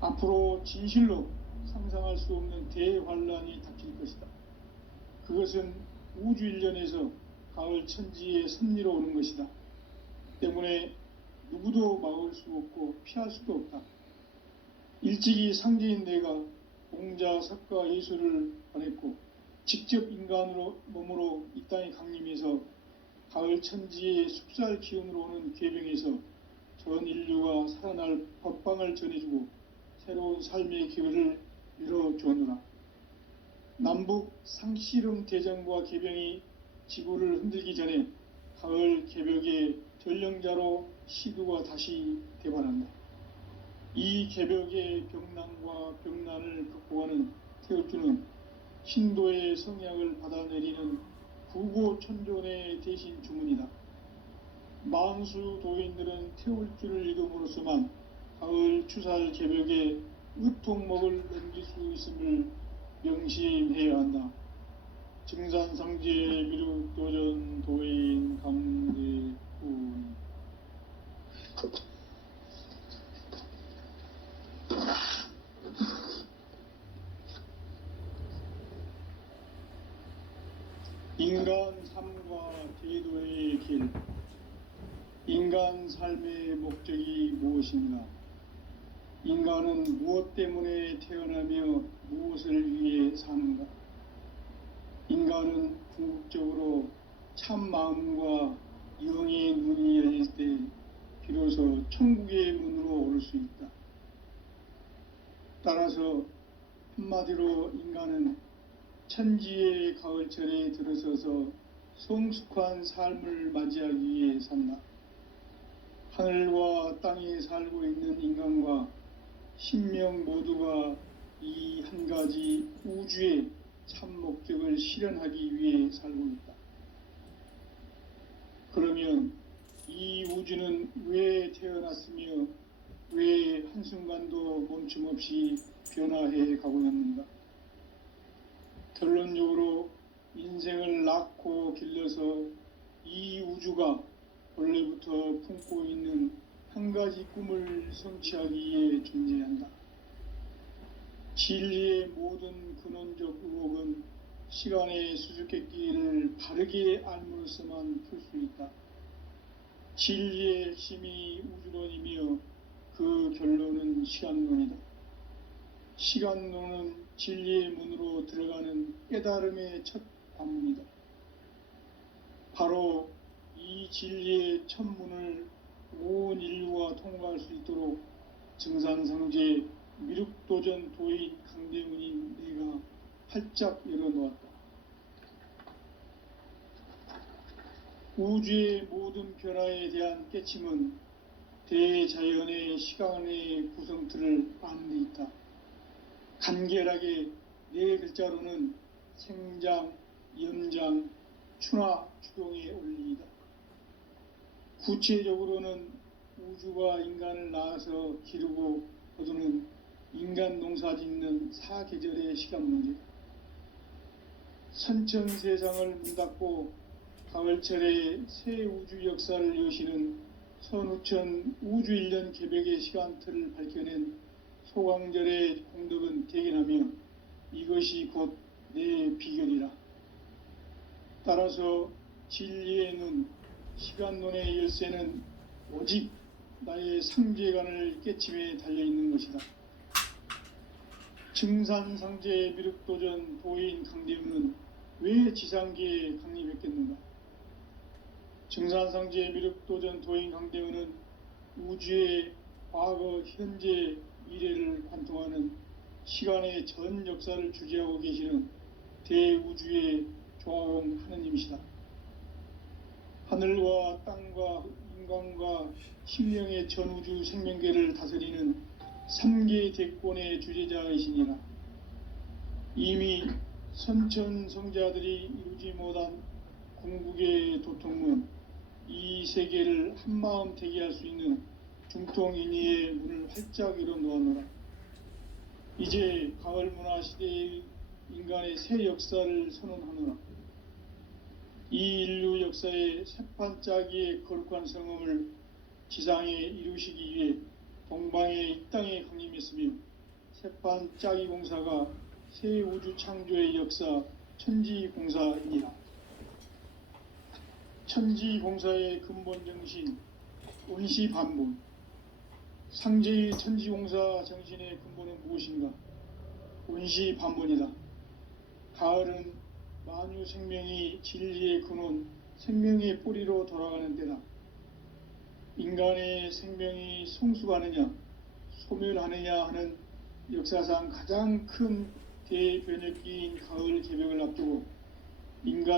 앞으로 진실로 상상할 수 없는 대환란이 닥칠 것이다. 그것은 우주 일련에서 가을 천지의 섭리로 오는 것이다. 때문에 누구도 막을 수 없고 피할 수도 없다. 일찍이 상제인 내가 공자, 석가, 예수를 보냈고 직접 인간으로 몸으로 이 땅에 강림해서 가을 천지의 숲살 기운으로 오는 궤병에서 전 인류가 살아날 법방을 전해주고 새로운 삶의 기회를 열어주었노라. 남북 상씨름 대전과 개병이 지구를 흔들기 전에 가을 개벽의 전령자로 시두가 다시 대발한다. 이 개벽의 병난과 병난을 극복하는 태울주는 신도의 성약을 받아내리는 구고천존의 대신 주문이다. 만수 도인들은 태울주를 읽음으로써만 가을 추살 개벽의 의통목을 넘길 수 있음을 명심해야 한다. 증산상제 미륵도전 도인 강대훈. 인간 삶과 제도의 길. 인간 삶의 목적이 무엇인가? 인간은 무엇 때문에 태어나며 무엇을 위해 사는가? 인간은 궁극적으로 참 마음과 영의 문이 열릴 때 비로소 천국의 문으로 오를 수 있다. 따라서 한마디로 인간은 천지의 가을철에 들어서서 성숙한 삶을 맞이하기 위해 산다. 하늘과 땅에 살고 있는 인간과 신명 모두가 이 한 가지 우주의 참 목적을 실현하기 위해 살고 있다. 그러면 이 우주는 왜 태어났으며 왜 한순간도 멈춤 없이 변화해 가고 있는가? 결론적으로 인생을 낳고 길러서 이 우주가 원래부터 품고 있는 한 가지 꿈을 성취하기 위해 존재한다. 진리의 모든 근원적 의혹은 시간의 수수께끼를 바르게 알므로써만 풀 수 있다. 진리의 핵심이 우주론이며 그 결론은 시간론이다. 시간론은 진리의 문으로 들어가는 깨달음의 첫 관문이다. 바로 이 진리의 첫 문을 온 인류가 통과할 수 있도록 증산상제 미륵도전 도인 강대문인 내가 활짝 열어놓았다. 우주의 모든 변화에 대한 깨침은 대자연의 시간의 구성틀을 아는 데 있다. 간결하게 네 글자로는 생장, 연장, 추나 추동의 원리이다. 구체적으로는 우주가 인간을 낳아서 기르고 거두는 인간 농사 짓는 사계절의 시간문제다. 선천세상을 문닫고 가을철에 새 우주 역사를 여시는 선우천 우주일년 개백의 시간틀을 밝혀낸 소강절의 공덕은 대견하며 이것이 곧 내 비결이라. 따라서 진리의 눈, 시간론의 열쇠는 오직 나의 상제관을 깨침에 달려있는 것이다. 증산상제 미륵도전 도인 강대문은 왜 지상계에 강림했겠는가? 증산상제 미륵도전 도인 강대문은 우주의 과거, 현재, 미래를 관통하는 시간의 전 역사를 주재하고 계시는 대우주의 조화공 하느님이시다. 하늘과 땅과 인간과 신령의 전우주 생명계를 다스리는 3계 대권의 주재자이시니라. 이미 선천성자들이 이루지 못한 궁극의 도통문, 이 세계를 한마음 되게 할 수 있는 중통인의의 문을 활짝 열어놓아노라. 이제 가을 문화 시대의 인간의 새 역사를 선언하노라. 이 인류 역사의 새판짜기의 거룩한 성음을 지상에 이루시기 위해 동방의 이 땅에 강림했으며 새판짜기 공사가 새 우주 창조의 역사 천지공사이니라. 천지공사의 근본 정신 원시반복. 상제의 천지공사 정신의 근본은 무엇인가? 원시반복이다. 가을은 만유 생명이 진리의 근원, 생명의 뿌리로 돌아가는 때다. 인간의 생명이 성숙하느냐, 소멸하느냐 하는 역사상 가장 큰 대변혁기인 가을 개벽을 앞두고 인간